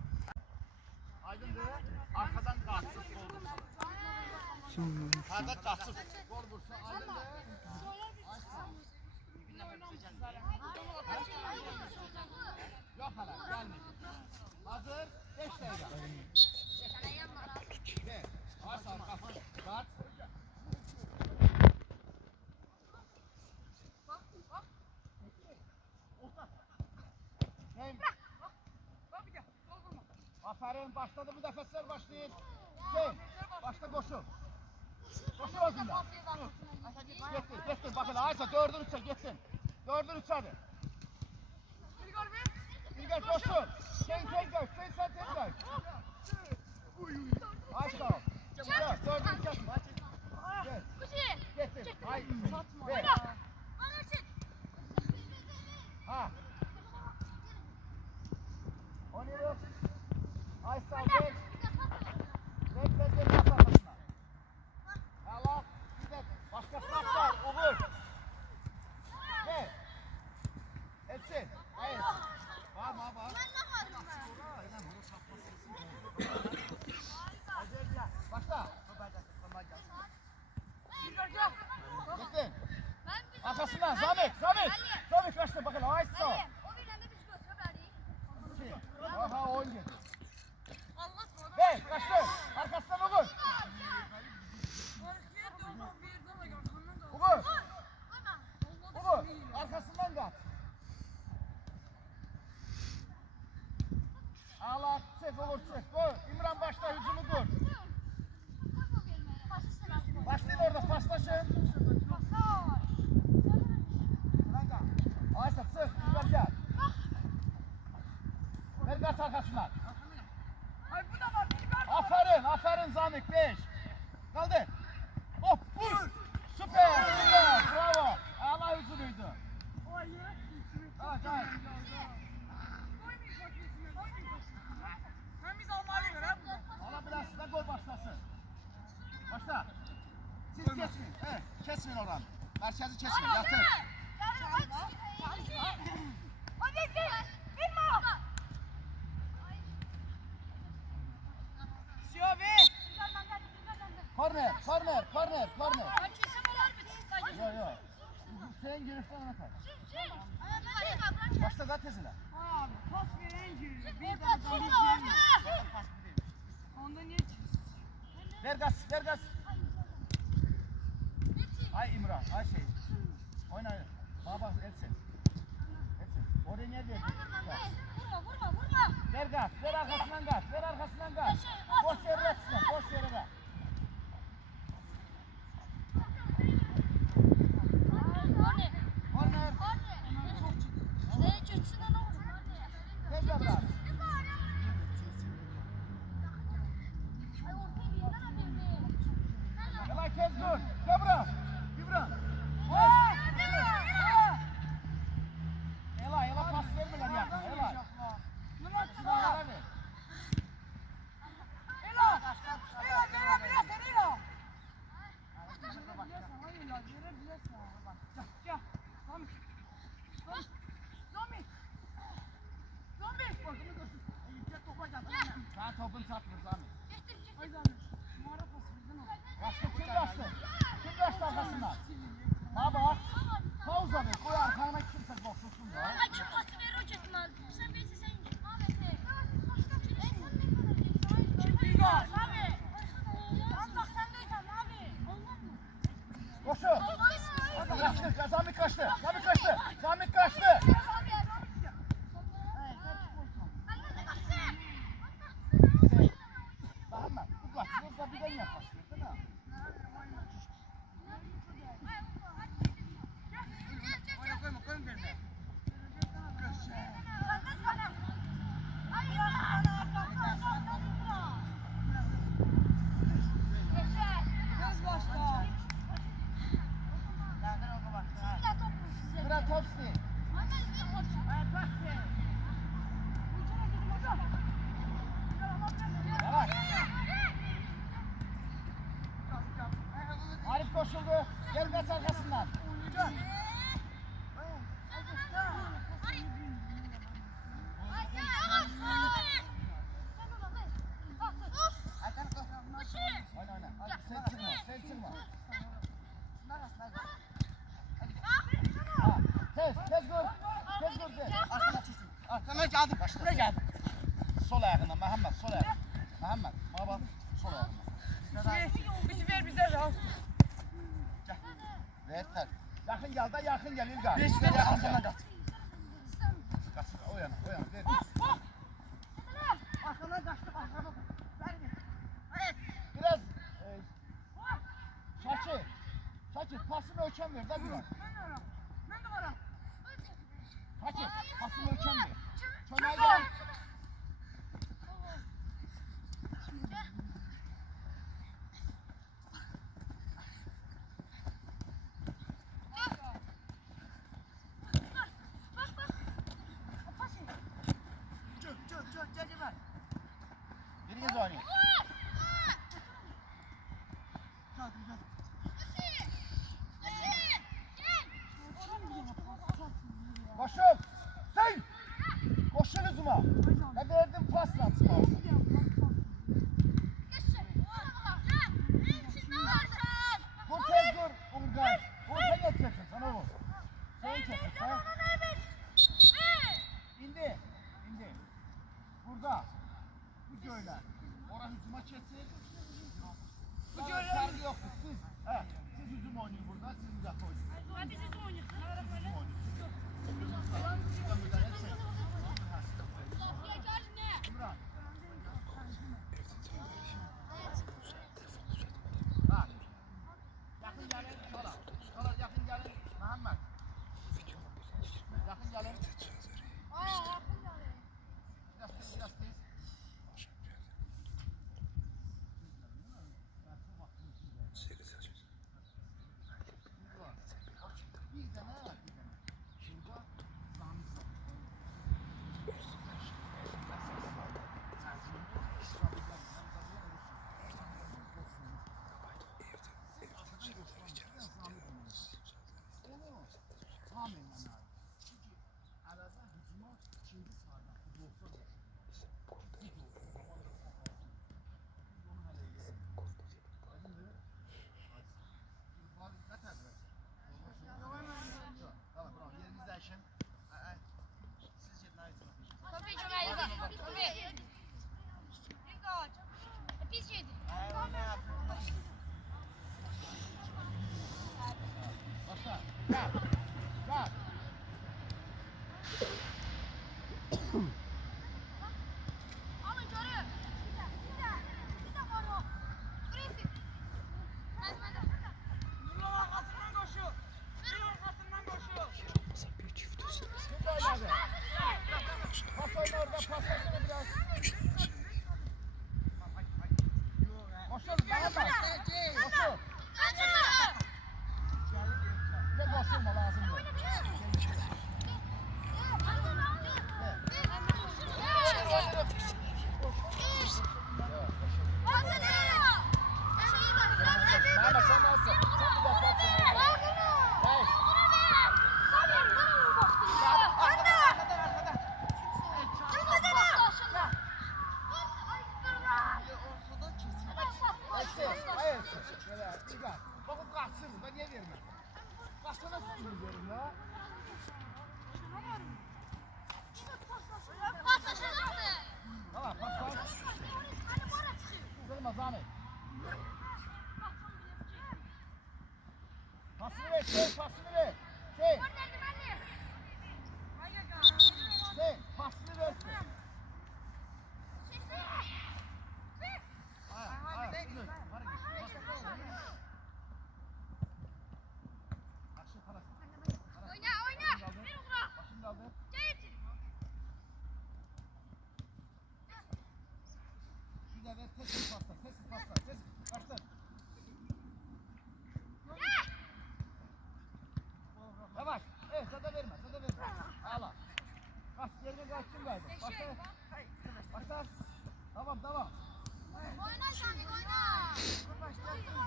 Aydındır, arkadan qaçsın, gol vursa. Arada qaçsın, gol vursa, aydındır. Yok hala, gelmedi. Hazır, 5 dakika. Gel, aç arkasını, kaç. Aferin, başladı müdafəçilər başlayın. Gel, başla koşu. Koşu özündə. Gettin, bakın Aysa 4'ün 3'e gettin. 4'ün 3'edir. İlgər koşu. Sen göç, sen göç. Aysa. Gel, 4'ün 3'e. Gel. Gettin. Ay, ver. Ha. Onu yok. Aysa ver. Ver pas arkasına. Allah. Gidelim. Başkası var. Uğur. Gel. Etsin. Hayır. Bağırma. Başla. Gittin. Arkasından Zamit. Zamit kaçtı bakın. Aysa. Aha oyun geldi. Hey kaçtı. Arkasından Uğur. Uğur. Arkasından kaç. Allah çık Uğur çık. Dur. İmran başla hücumu dur. Başlayın orada paslaşın. Aysa çık. Yukarı gel. Ver kaç arkasından. Aferin Zamik 5. Kaldır. Hop vur. Süper. Bravo. Allah hücumuydu. Gel. Alabilirsin de gol başlasın. Başla. Siz kesmeyin. Kesmeyin oranı. Merkezi kesmeyin. Yatır. Korner. Yok. Sen girişten ona kal. Başla da tezine. Pas veren giriyor. Onda niye çıksın? Ver gaz. Ay İmran, ay şey. Oyna. Baba etsin. Oraya niye verdin? Vurma. Ver gaz, ver arkasından gaz. Boş yere etsin, boş yere ver. Korner. Tezle bırak. Elay tez dur. Gebra. İmran. Elay pas vermeler yakın. Elay. Silahlara ver. Sen topun satmır Zami. Kim kaçtı arkasından? Ha bak. Pauza ver. Koy arkana kimse boksulsun da. Koşu. Zami kaçtı. Bakma. Bu kaçtı. Bir de yapar. Değil mi? Koyma benimle. Kız başla. topsini. Yavaş. Arif koşuldu. Gel kaç arkasından. Oyna oyna. Hadi sen çıkma. Sen çıkma. Ha, tez dur. Tez dur de. Arkana çıksın. Arkana geldi. Buraya geldi. Sol ayağına Mehmet, sol ayağına. Mehmet, baba sol ayağına. Bizi ver bize rahat. Gel. Ver ter. Yakın gel de yakın gel İlgar. 5 lira arkana kat. Kaçın o yana, o yana. Ver. Arkana kaçtık arkana. Biraz Şakir pasını ölçem ver de biraz. Ben de varım. Şakir pasını ölçem ver. Çömeğe gel. Biriniz oynayın. Koşun! Sen! Koşun uzuma! Ne verdim pasla çıkma. Vur tez dur Urgay. Vur sen yeteceksin sana vur. Sen yeteceksin ha. İndi. İndi. Burada. Bu göyle. Oraya hücuma çeksin. Bu göyle. Sargı yoktu. Siz. He. Siz hücum oynayın burada. Siz uzak oynayın. Hadi siz oynayın. Hücum oynayın. Bırak. Bak. Yakın gelin. Şola. Şola yakın gelin. Mehmet. Yakın gelin. Biraz tez, biraz tez. Bir tane var. Şurada zamız var. Tamam, bravo. Yerinizde Ayşem. Siz gidin ayet. Tabii Cumali. Tabii. Pis yedi. Başla. Gel. Gel. Alın görüyor. Bir de var o. Buraya sil. Yürü arkasından koşuyor. Yürü arkasından koşuyor. Kim oynadı? Pas oyna orada. Pas oynasana biraz. Koşun. Daha bak. Koşun. Bir de koşulma lazımdı. Mehmet sen nasılsın? Sen bir de satsın. Gel. Hayır. Böyle İlgar. Bakın kalksın. Ben niye vermem? Kalksana sütünü verin ya. Tamam pas. Kırma Zahmet. Pasını ver. Pasını ver. Pasını versin. kaydı. Başla. Başla. Tamam tamam. Oyna Şamil oyna. Oyna.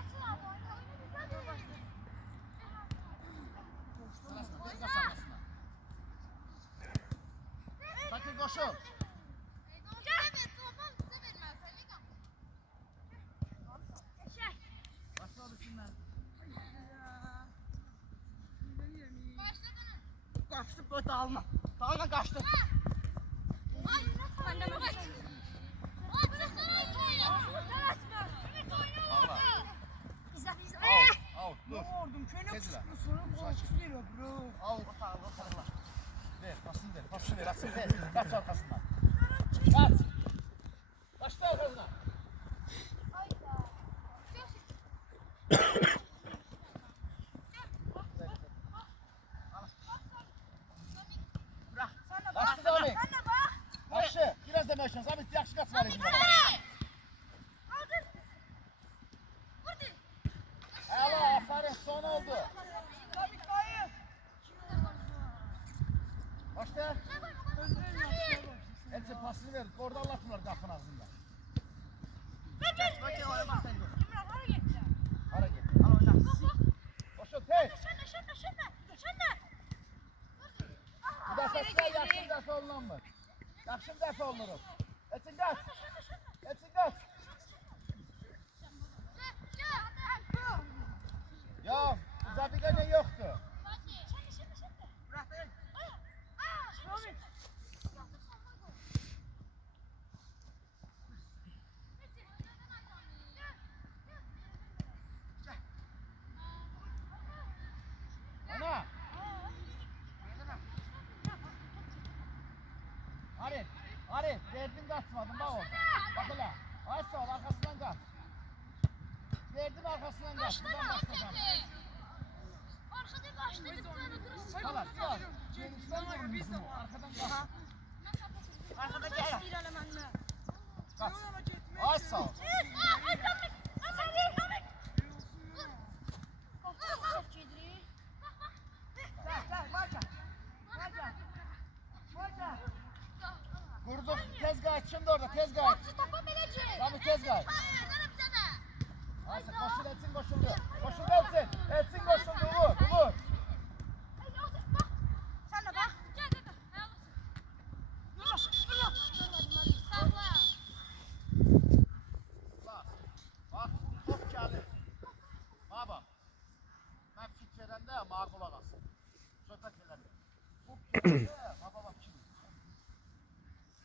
Sırasına bir kasarmasına. Sakın koşun. Başla oğlum şimdiden. Kaçtı bu dağılma. Dağılma kaçtı. Out, dur. Ordum köyüne Tezile. kuşlu sonra koltuğu geliyor bro. Out. Ver, pasını ver, asıl ver. Kaç arkasından. Kaç. Başla arkasından. Bırak. Sana Başla Zami. Başı. Biraz da meşan. Zami yakşı kaç var elinde. Ela, aferin son oldu. Başla. Hepsi pasını ver. Orada anlatırlar kapın ağzında. Bakın oynamaz sen dur. Ara git. Al oyna. Koşun tek. Bu defa size yakın defa olunanmır. Yakın defa olunur. Etsin kaç. Etsin kaç. Ya, Zabiga ne yoktu? Bırak ben. Ana. Arif, verdin kaçmadın bak orada. Bak hele. Ay sağ ol, arkasından kaç. Verdin arkasından kaç. Buradan başlayacağım. Hala, sağ ol. Genişten vurun bizim o. Arkadan kaç. Arkada gel. Kaç. Ay sağ ol. Gel marca. Marca. Kurduk. Tez gayet şimdi orada. Tez gayet. Tabii tez gayet. Ayşe koşul etsin koşuldu. Koşul etsin. Etsin koşuldu. Vur. Sen de bak. Bak. Top geldi. Baba. Ben fit verende mağa kulak alsın. Söhbət elədi. Top geldi. Baba bak kim?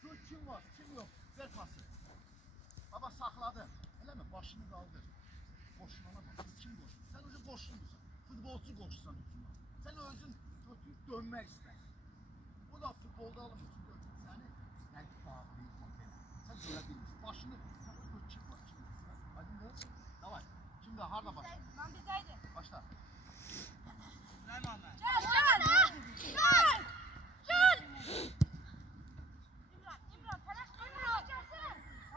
Şu kim var? Kim yok? Ver pası. Baba sakladı. Öyle mi? Başını kaldır. Koşulana bak. Kim koşuyor? Sen özün koşulmuyorsun. Futbolcu koşusan üstüne. Sen özün götürüp dönmek istersin. Bu da futbolda alın bütün götürüp seni. Yani bağırıyor. Sen böyle bilmiyorsun. Başını sen özün kim var? Kim var? Hadi ne? Davay. Şimdi harda başla. Başla. Lan Muhammed.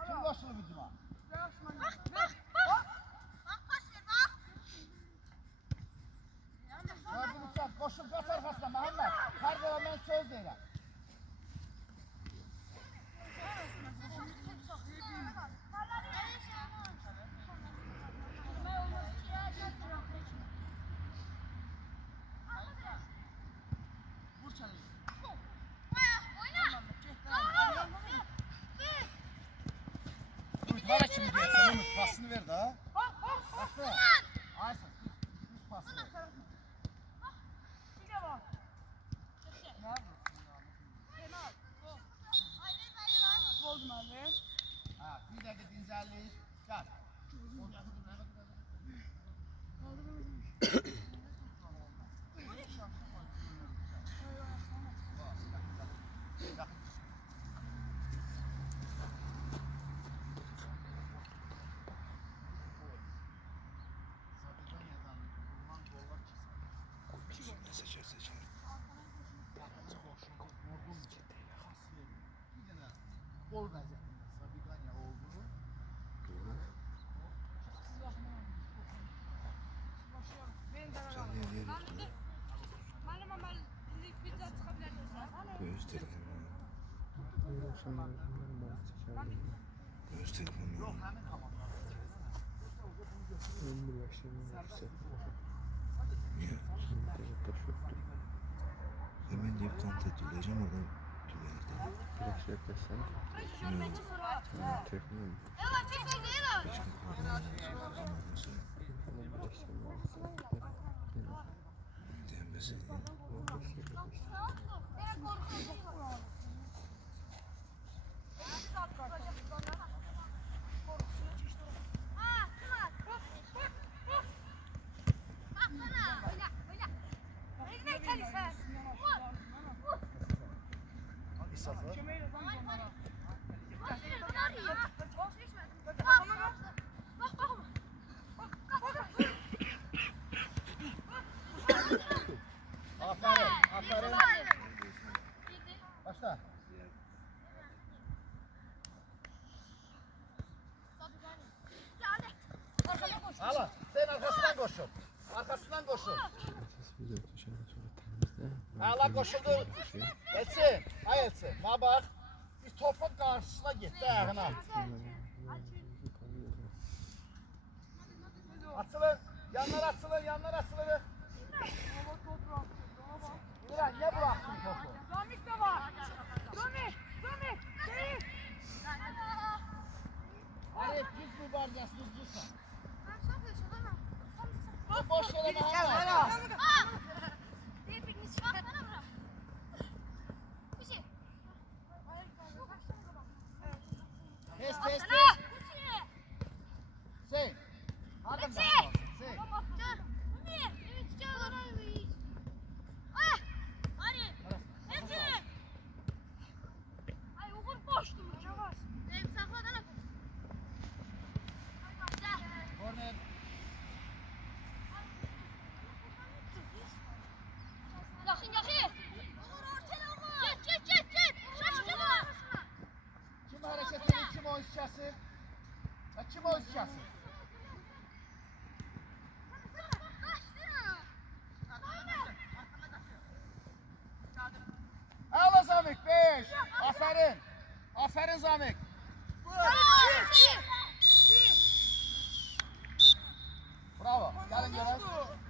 Kim koşulu gücüme? Gördün uçak. Koşul kaç arkasına Mehmet. Her zaman ben söz değilim. Vur çalıyı. Ümit var ya şimdi gelsen Ümit pasını ver daha. Başla. Ayşe. Düz pası ver. Oldum abi. Ha, bir dakika dincellik. Gel. Gol vəziyyətində Sabiganya oldu. Gösterelim. Öz telefonu yok. Niye? Hemen deyip kontak edeceğim oradan tüyerde. Evet, çok güzel. Evet. Başka kullanmaya çalışıyorum. Denmeseydi. İsafı. Aferin. Başla. Ala, sen arkasından koşun. Arkasından koşun. Ala koşuldu. Elçin, ay Elçin. Ma bak. Bir topun karşısına git de ayağına. Açılın. Yanlar açılın. Ulan niye bıraktın topu? Domik de var. Domik. Değil. Arif düz mübarizəsini düzürsən. Boş yere bağırma. Tez. Sen. Hardan başlarsın? Sen. Korner. Kim hareket edin, kim oyun sıçrasın? Kim oyun sıçrasın? Al Zamik 5. Aferin Zamik. Bravo. Gelin görün.